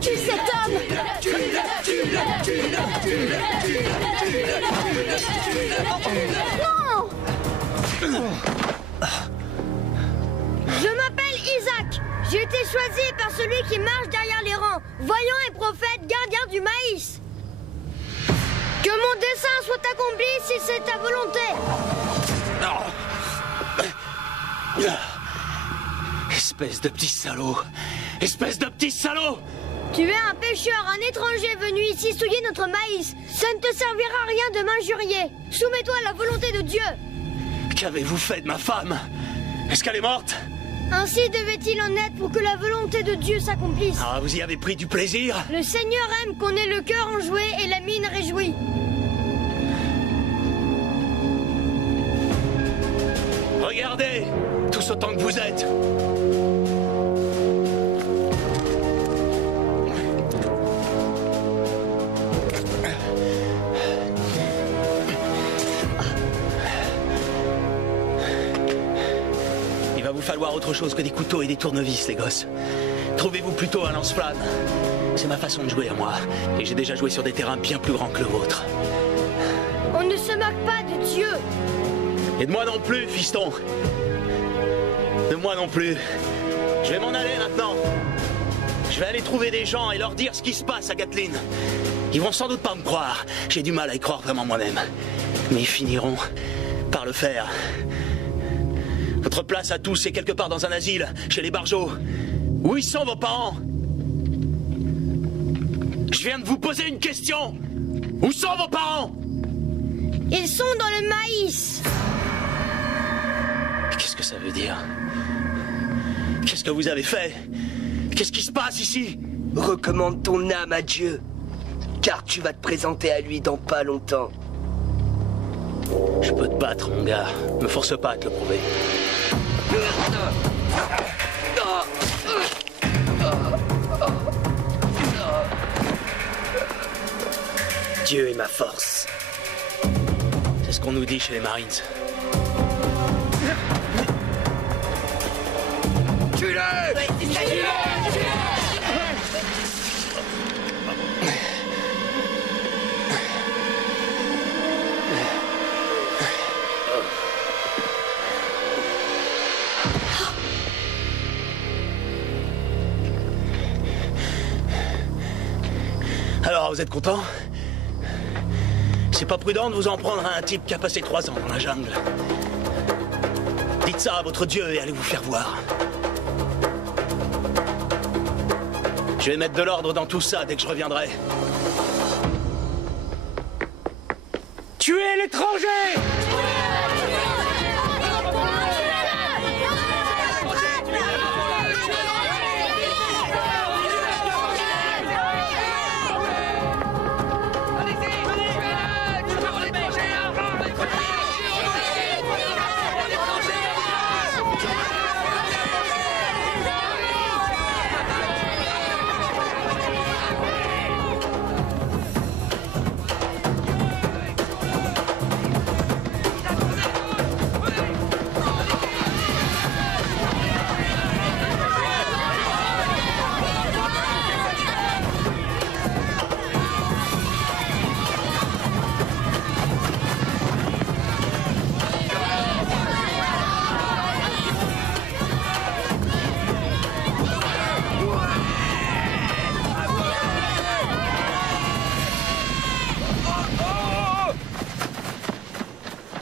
Tue cet homme! Non! Je m'appelle Isaac. J'ai été choisi par celui qui marche derrière les rangs, voyant et prophète, gardien du maïs. Que mon dessein soit accompli si c'est ta volonté. Espèce de petit salaud! Espèce de petit salaud! Tu es un pêcheur, un étranger venu ici souiller notre maïs. Ça ne te servira à rien de m'injurier. Soumets-toi à la volonté de Dieu. Qu'avez-vous fait de ma femme? Est-ce qu'elle est morte? Ainsi devait-il en être pour que la volonté de Dieu s'accomplisse. Ah, vous y avez pris du plaisir? Le Seigneur aime qu'on ait le cœur enjoué et la mine réjouie. Regardez, tous autant que vous êtes. Il va vous falloir autre chose que des couteaux et des tournevis, les gosses. Trouvez-vous plutôt un lance-flamme. C'est ma façon de jouer à moi. Et j'ai déjà joué sur des terrains bien plus grands que le vôtre. On ne se moque pas de Dieu. Et de moi non plus, fiston. De moi non plus. Je vais m'en aller maintenant. Je vais aller trouver des gens et leur dire ce qui se passe à Gatlin. Ils vont sans doute pas me croire. J'ai du mal à y croire vraiment moi-même. Mais ils finiront par le faire. Votre place à tous, c'est quelque part dans un asile, chez les Barjots. Où y sont vos parents? Je viens de vous poser une question. Où sont vos parents? Ils sont dans le maïs. Qu'est-ce que ça veut dire? Qu'est-ce que vous avez fait? Qu'est-ce qui se passe ici? Recommande ton âme à Dieu, car tu vas te présenter à lui dans pas longtemps. Je peux te battre, mon gars. Me force pas à te le prouver. Dieu est ma force. C'est ce qu'on nous dit chez les Marines. Tue-le! Alors, vous êtes content? C'est pas prudent de vous en prendre à un type qui a passé 3 ans dans la jungle. Dites ça à votre dieu et allez vous faire voir. Je vais mettre de l'ordre dans tout ça dès que je reviendrai. Tuez l'étranger!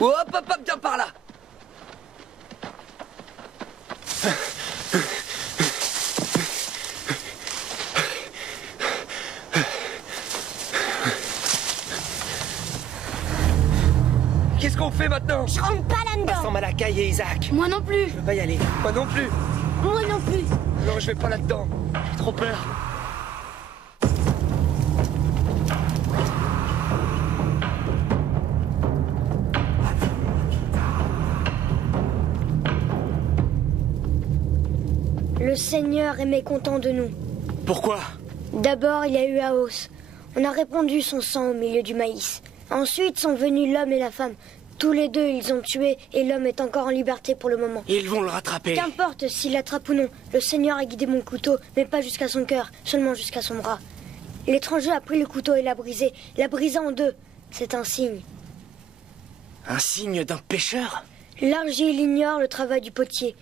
Hop, hop, hop, viens par là. Qu'est-ce qu'on fait maintenant? Je rentre pas là-dedans. Sans Malakai et Isaac. Moi non plus. Je veux pas y aller. Moi non plus. Moi non plus. Non, je vais pas là-dedans. J'ai trop peur. Le Seigneur est mécontent de nous. Pourquoi? D'abord, il y a eu Aos. On a répandu son sang au milieu du maïs. Ensuite sont venus l'homme et la femme. Tous les deux, ils ont tué et l'homme est encore en liberté pour le moment. Ils vont le rattraper. Qu'importe s'il l'attrape ou non, le Seigneur a guidé mon couteau, mais pas jusqu'à son cœur, seulement jusqu'à son bras. L'étranger a pris le couteau et l'a brisé en 2. C'est un signe. Un signe d'un pécheur? L'argile ignore le travail du potier.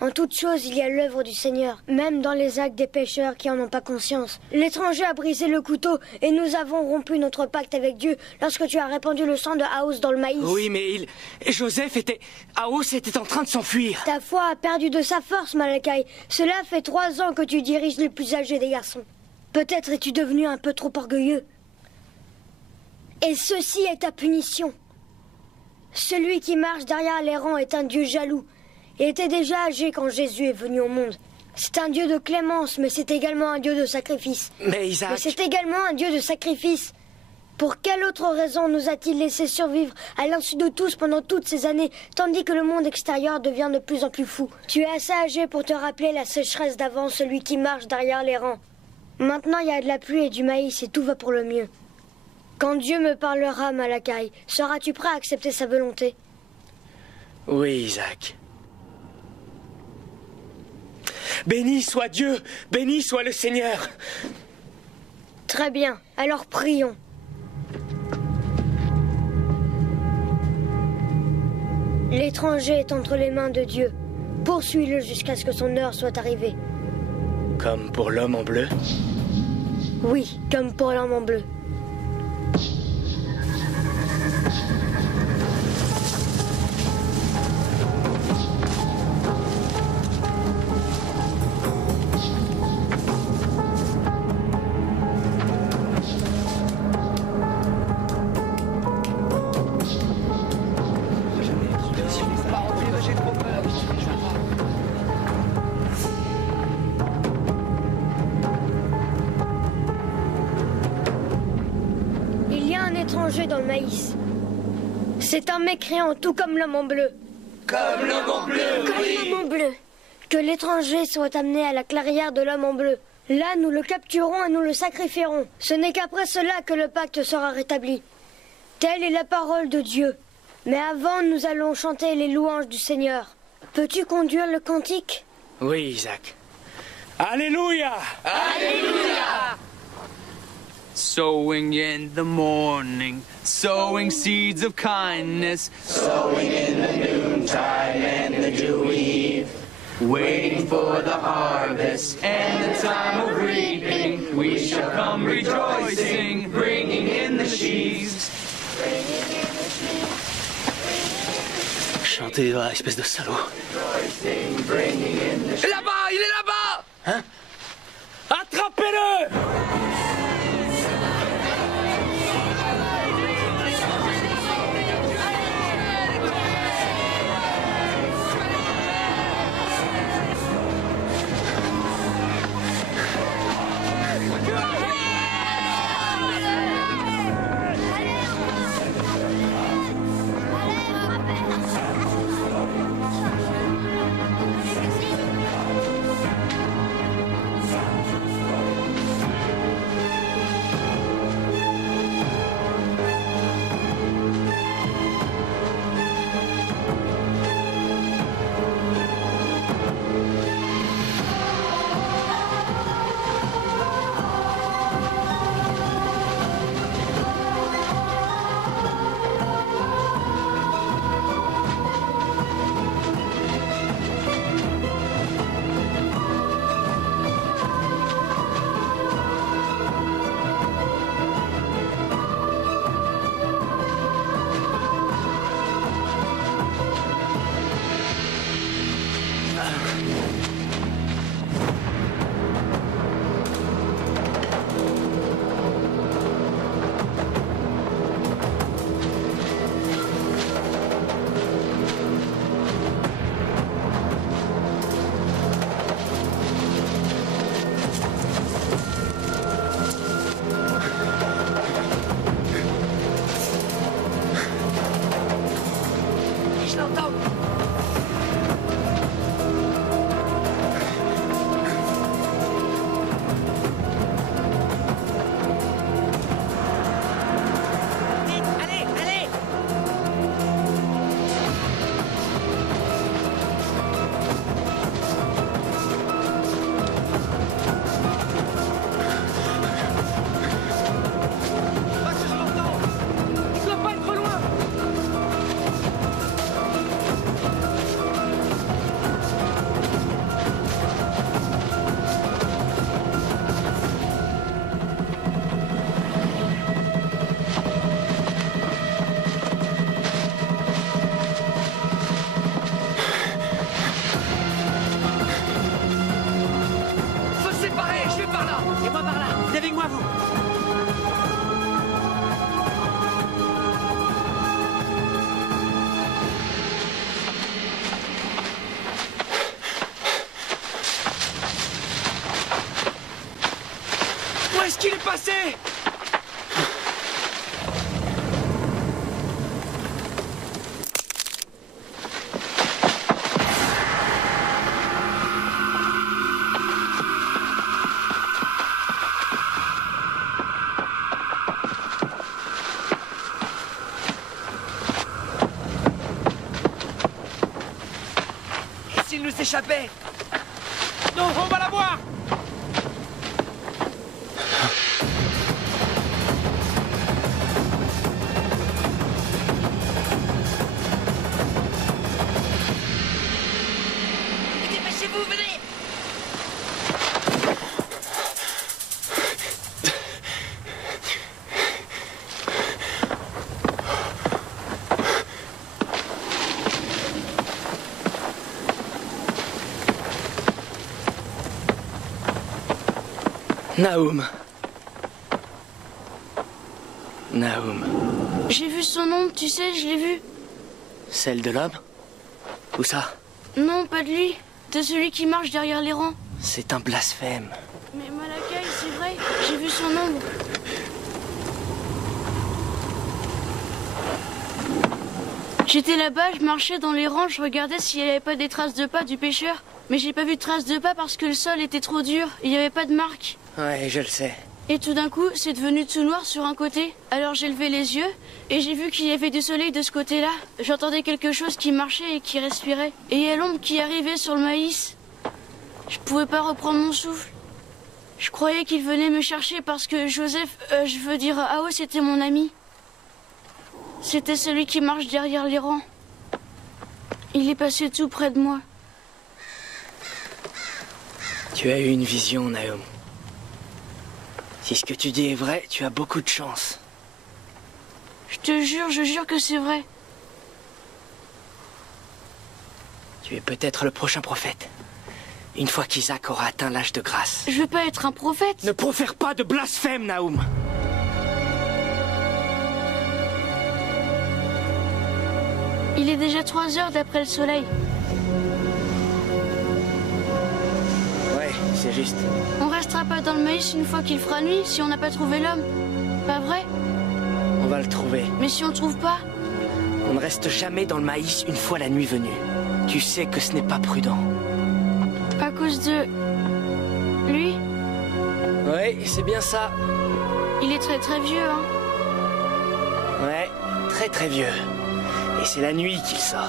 En toute chose, il y a l'œuvre du Seigneur, même dans les actes des pécheurs qui en ont pas conscience. L'étranger a brisé le couteau et nous avons rompu notre pacte avec Dieu lorsque tu as répandu le sang de Aos dans le maïs. Oui, mais Joseph était... Aos était en train de s'enfuir. Ta foi a perdu de sa force, Malakai. Cela fait 3 ans que tu diriges les plus âgés des garçons. Peut-être es-tu devenu un peu trop orgueilleux. Et ceci est ta punition. Celui qui marche derrière les rangs est un Dieu jaloux. Il était déjà âgé quand Jésus est venu au monde. C'est un Dieu de clémence, mais c'est également un Dieu de sacrifice. Mais Isaac... Mais c'est également un Dieu de sacrifice. Pour quelle autre raison nous a-t-il laissé survivre à l'insu de tous pendant toutes ces années, tandis que le monde extérieur devient de plus en plus fou? Tu es assez âgé pour te rappeler la sécheresse d'avant, celui qui marche derrière les rangs. Maintenant, il y a de la pluie et du maïs et tout va pour le mieux. Quand Dieu me parlera, Malakai, seras-tu prêt à accepter sa volonté? Oui, Isaac. Béni soit Dieu, béni soit le Seigneur. Très bien, alors prions. L'étranger est entre les mains de Dieu. Poursuis-le jusqu'à ce que son heure soit arrivée. Comme pour l'homme en bleu? Oui, comme pour l'homme en bleu. Dans le maïs. C'est un mécréant, tout comme l'homme en bleu. Comme l'homme en bleu, Comme l'homme en bleu. Que l'étranger soit amené à la clairière de l'homme en bleu. Là, nous le capturons et nous le sacrifierons. Ce n'est qu'après cela que le pacte sera rétabli. Telle est la parole de Dieu. Mais avant, nous allons chanter les louanges du Seigneur. Peux-tu conduire le cantique? Oui, Isaac. Alléluia! Alléluia! Sowing in the morning, sowing seeds of kindness, sowing in the noontime and the dewy eve, waiting for the harvest and the time of reaping. We shall come rejoicing, bringing in the sheaves. Chantez, espèce de salaud. Là-bas, il est là-bas! Hein? Attrapez-le! Où est-ce qu'il est passé? Et s'il nous échappait? Non, on va la voir! Dépêchez-vous, venez! Nahum. Nahum. J'ai vu son ombre, tu sais, je l'ai vu. Celle de l'homme? Où ça? Non, pas de lui. De celui qui marche derrière les rangs. C'est un blasphème. Mais Malakai, c'est vrai, j'ai vu son ombre. J'étais là-bas, je marchais dans les rangs, je regardais s'il n'y avait pas des traces de pas du pêcheur. Mais j'ai pas vu de traces de pas parce que le sol était trop dur, il n'y avait pas de marque. Ouais, je le sais. Et tout d'un coup, c'est devenu tout noir sur un côté. Alors j'ai levé les yeux et j'ai vu qu'il y avait du soleil de ce côté-là. J'entendais quelque chose qui marchait et qui respirait. Et il y a l'ombre qui arrivait sur le maïs. Je pouvais pas reprendre mon souffle. Je croyais qu'il venait me chercher parce que Joseph, je veux dire Ao, c'était mon ami. C'était celui qui marche derrière les rangs. Il est passé tout près de moi. Tu as eu une vision, Naum. Si ce que tu dis est vrai, tu as beaucoup de chance. Je jure que c'est vrai. Tu es peut-être le prochain prophète. Une fois qu'Isaac aura atteint l'âge de grâce. Je veux pas être un prophète. Ne profère pas de blasphème, Naum. Il est déjà 3 heures d'après le soleil. Ouais, c'est juste. On restera pas dans le maïs une fois qu'il fera nuit si on n'a pas trouvé l'homme. Pas vrai? On va le trouver. Mais si on le trouve pas? On ne reste jamais dans le maïs une fois la nuit venue. Tu sais que ce n'est pas prudent. À cause de... lui? Ouais, c'est bien ça. Il est très très vieux, hein? Ouais, très très vieux. Et c'est la nuit qu'il sort.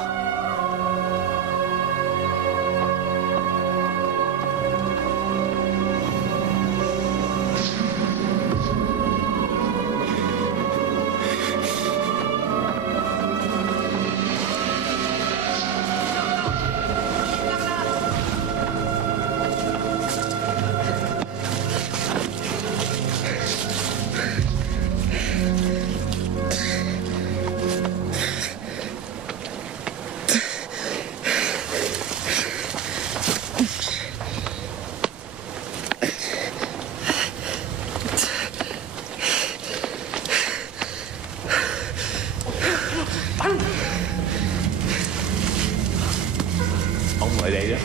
Ở đây đó.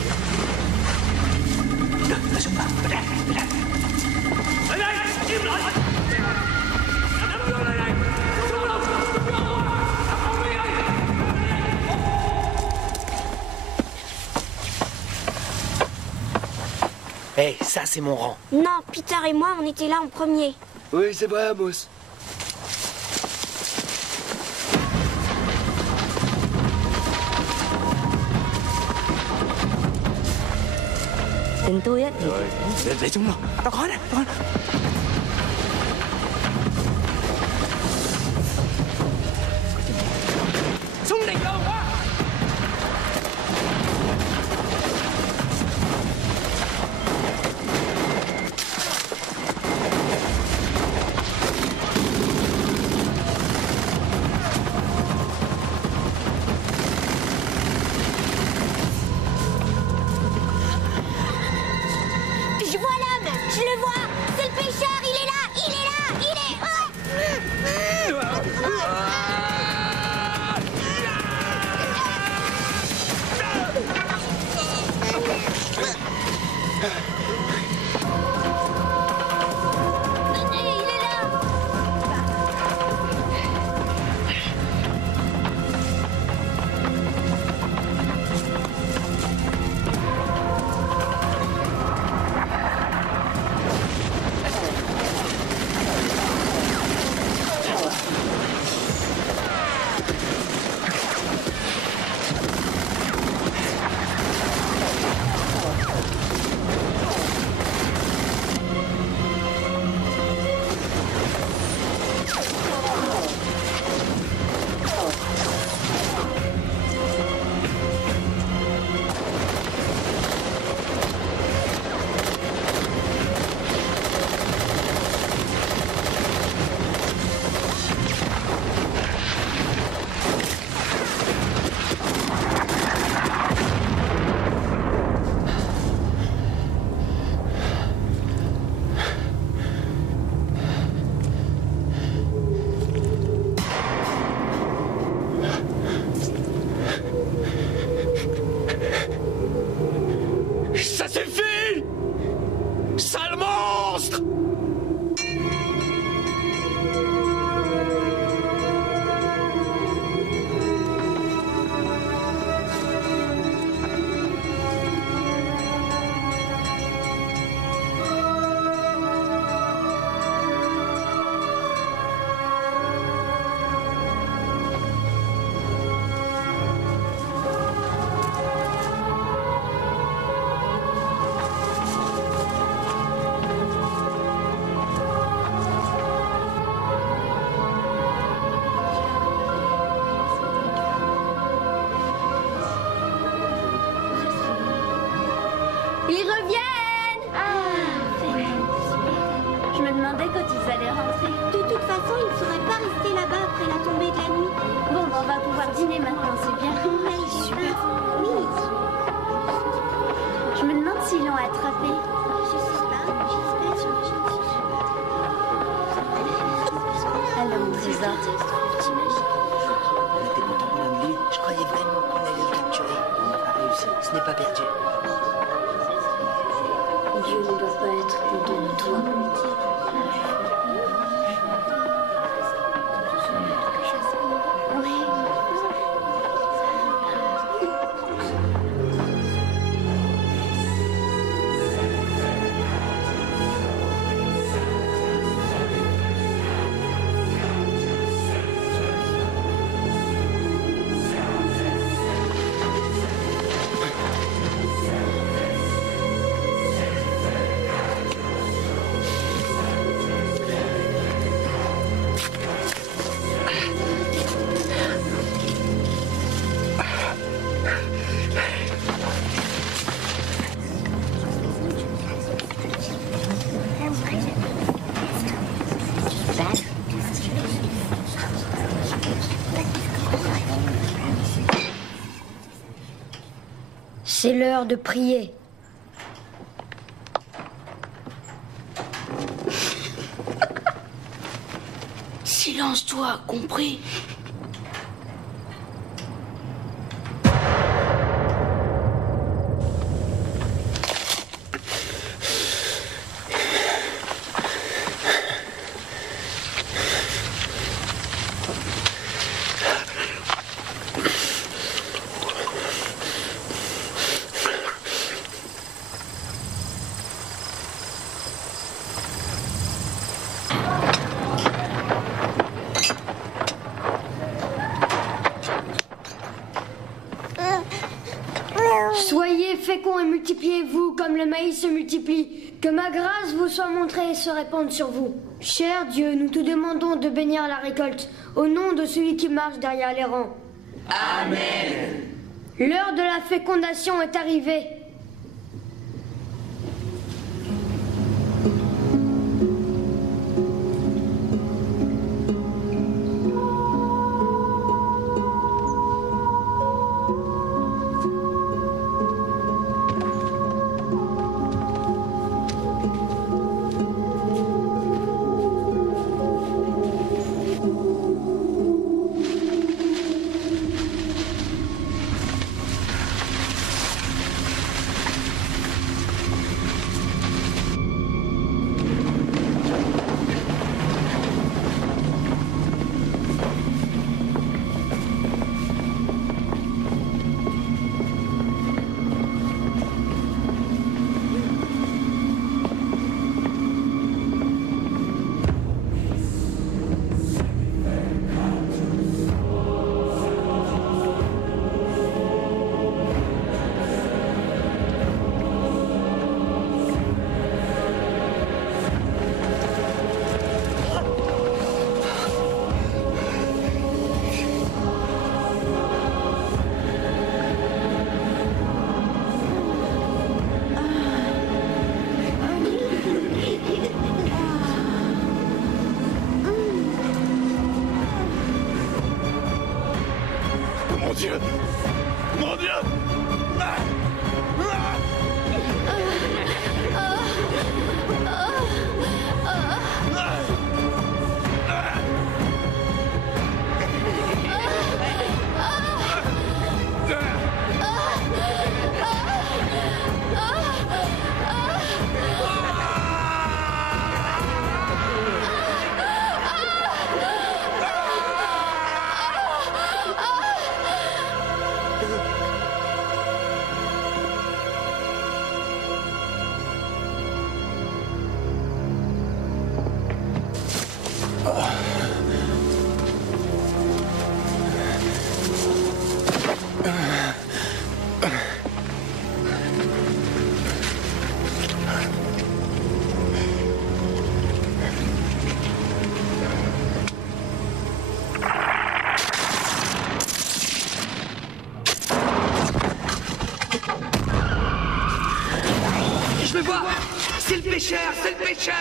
Ở đây, im lại. Hey, ça c'est mon rang. Non, Peter et moi, on était là en premier. Oui, c'est vrai, Amos. Tình tôi á thì... Để chúng nó. Tao có nè, tao có. Súng đỉnh đâu quá. Je vois l'homme, je le vois, c'est le pêcheur. rester là-bas après la tombée de la nuit. Bon, on va pouvoir dîner maintenant, c'est bien. Oui, super. Oui. Je me demande s'ils l'ont attrapé. Je sais pas. Allons, César. On était content pendant une nuit. Je croyais vraiment qu'on allait le capturer. On n'a pas réussi. Ce n'est pas perdu. Dieu ne doit pas être content de toi. C'est l'heure de prier. Silence, toi, compris? Soyez féconds et multipliez-vous comme le maïs se multiplie. Que ma grâce vous soit montrée et se répande sur vous. Cher Dieu, nous te demandons de bénir la récolte, au nom de celui qui marche derrière les rangs. Amen. L'heure de la fécondation est arrivée. Mon Dieu! Mon Dieu! Je le vois! C'est le pêcheur! C'est le pêcheur!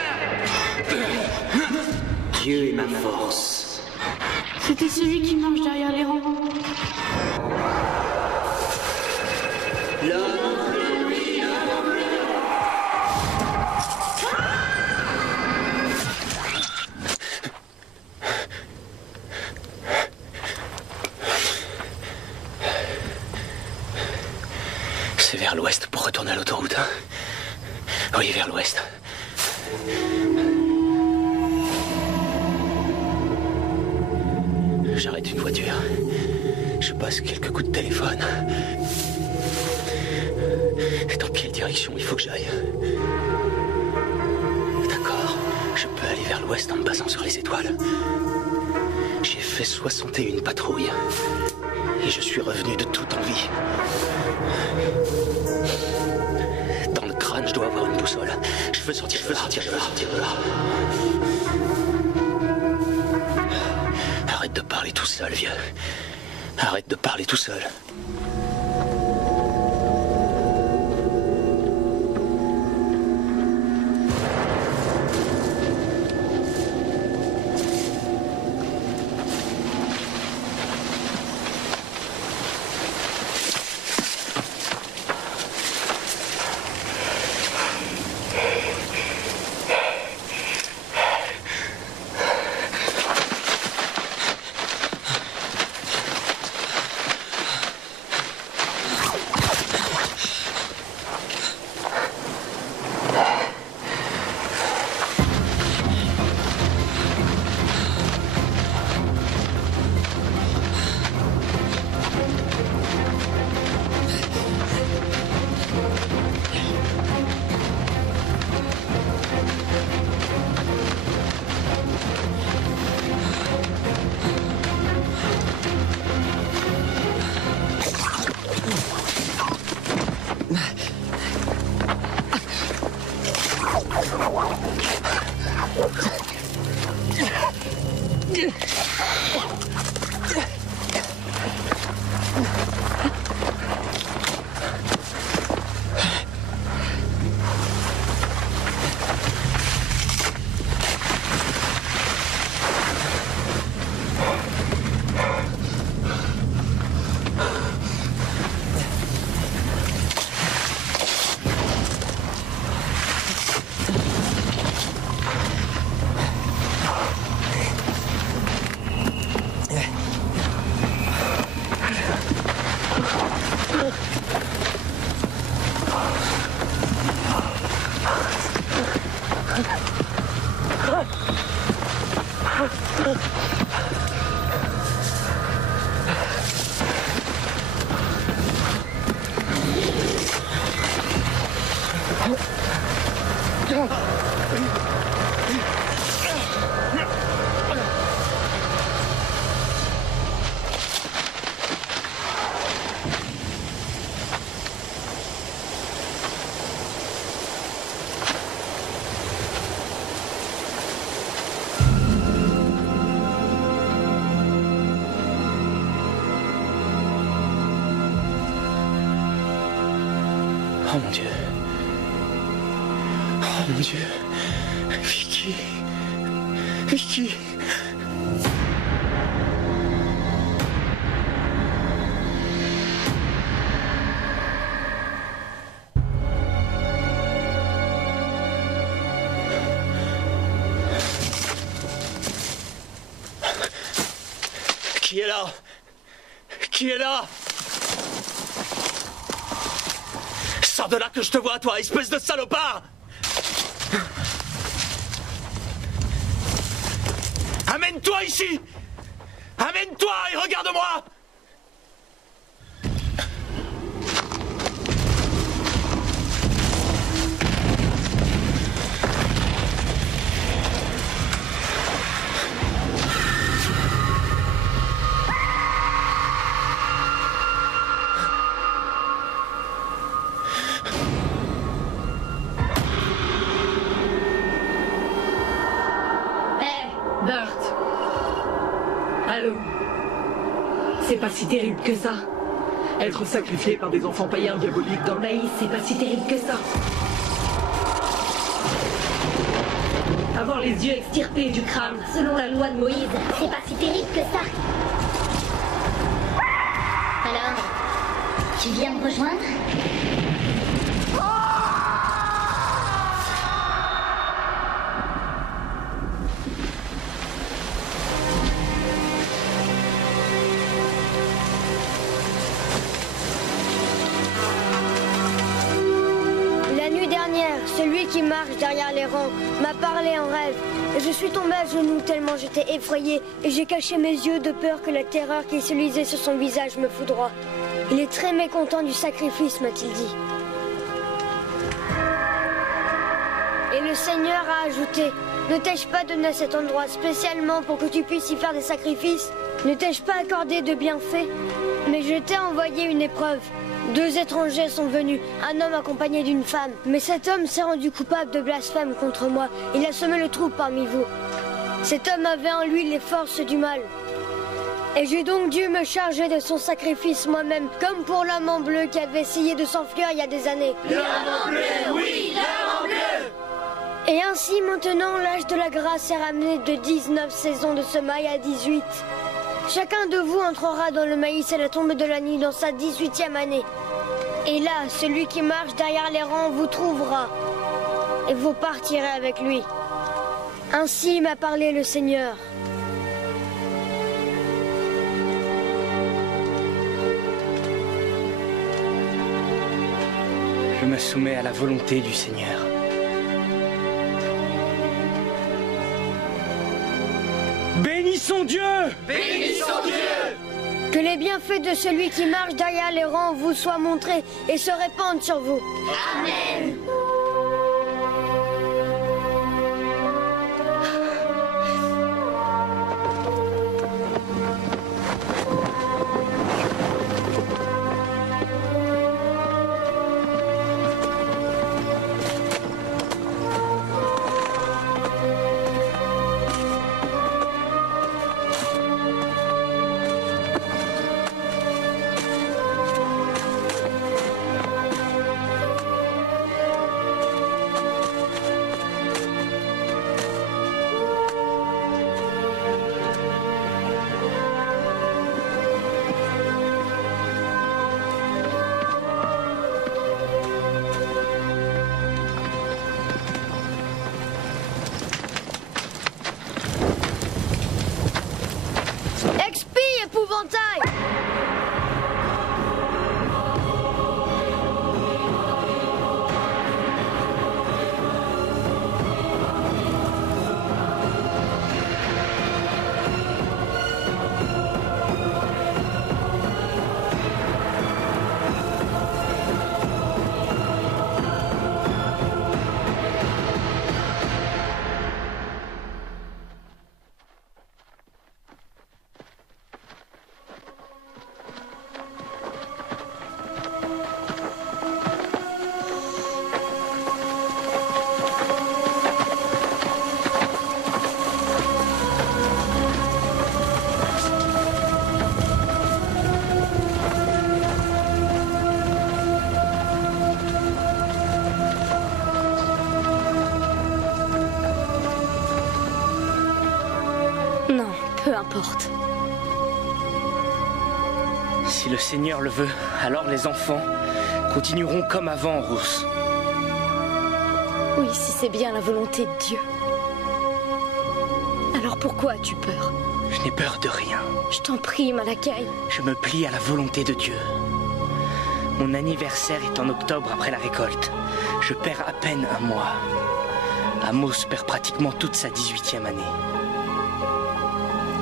Dieu est ma force. C'était celui qui marche derrière les rangs. C'est vers l'ouest pour retourner à l'autoroute, hein? Oui, vers l'ouest. J'arrête une voiture. Je passe quelques coups de téléphone. Dans quelle direction il faut que j'aille? D'accord, je peux aller vers l'ouest en me basant sur les étoiles. J'ai fait 61 patrouilles. Et je suis revenu de toute envie. Dans le crâne, je dois avoir une boussole. Je veux sortir de là. Arrête de parler tout seul, vieux. Arrête de parler tout seul. Oh mon Dieu. Oh mon Dieu. Vicky. Vicky. Qui est là? Qui est là? Sors de là que je te vois, toi, espèce de salopard! Amène-toi ici! Amène-toi et regarde-moi! C'est pas si terrible que ça. Être sacrifié par des enfants païens diaboliques dans le maïs, c'est pas si terrible que ça. Avoir les yeux extirpés du crâne, selon la loi de Moïse. C'est pas si terrible que ça. Alors, tu viens me rejoindre? Celui qui marche derrière les rangs m'a parlé en rêve. Et je suis tombée à genoux tellement j'étais effrayée et j'ai caché mes yeux de peur que la terreur qui se lisait sur son visage me foudroie. Il est très mécontent du sacrifice, m'a-t-il dit. Et le Seigneur a ajouté, ne t'ai-je pas donné cet endroit spécialement pour que tu puisses y faire des sacrifices? Ne t'ai-je pas accordé de bienfaits? Mais je t'ai envoyé une épreuve. 2 étrangers sont venus, un homme accompagné d'une femme. Mais cet homme s'est rendu coupable de blasphème contre moi. Il a semé le trouble parmi vous. Cet homme avait en lui les forces du mal. Et j'ai donc dû me charger de son sacrifice moi-même, comme pour l'homme en bleu qui avait essayé de s'enfuir il y a des années. L'homme en bleu, oui, l'homme en bleu! Et ainsi maintenant l'âge de la grâce est ramené de 19 saisons de semailles à 18. Chacun de vous entrera dans le maïs à la tombe de la nuit dans sa 18e année. Et là, celui qui marche derrière les rangs vous trouvera. Et vous partirez avec lui. Ainsi m'a parlé le Seigneur. Je me soumets à la volonté du Seigneur. Bénissons Dieu! Bénissons Dieu! Que les bienfaits de celui qui marche derrière les rangs vous soient montrés et se répandent sur vous. Amen! Peu importe. Si le Seigneur le veut, alors les enfants continueront comme avant, Rousse. Oui, si c'est bien la volonté de Dieu. Alors pourquoi as-tu peur? Je n'ai peur de rien. Je t'en prie, Malakai. Je me plie à la volonté de Dieu. Mon anniversaire est en octobre après la récolte. Je perds à peine un mois. Amos perd pratiquement toute sa 18e année.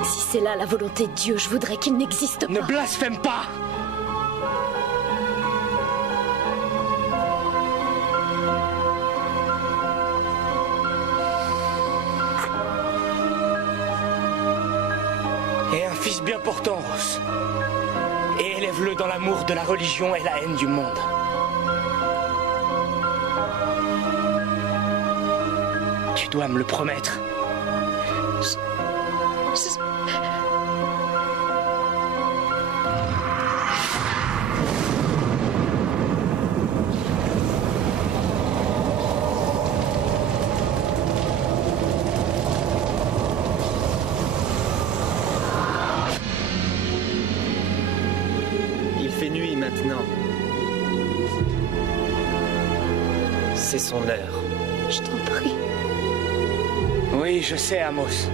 Si c'est là la volonté de Dieu, je voudrais qu'il n'existe pas. Ne blasphème pas! Et un fils bien portant, Ross. Et élève-le dans l'amour de la religion et la haine du monde. Tu dois me le promettre. maintenant. C'est son heure. Je t'en prie. Oui, je sais, Amos.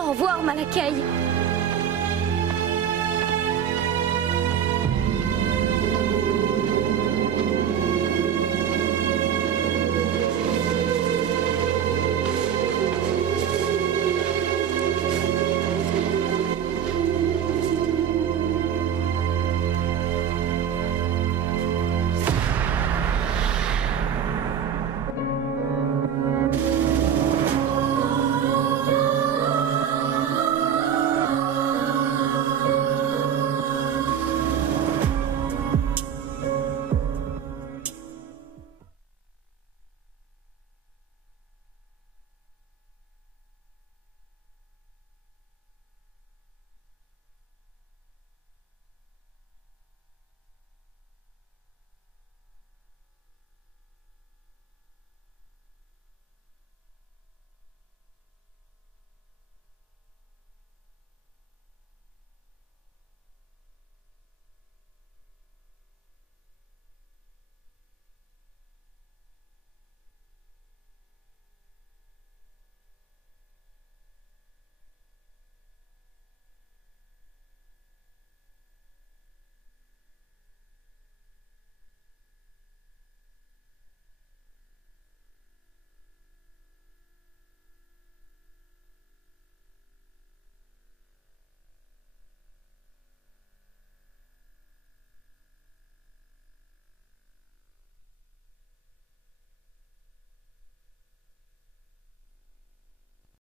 Au revoir, Malakai.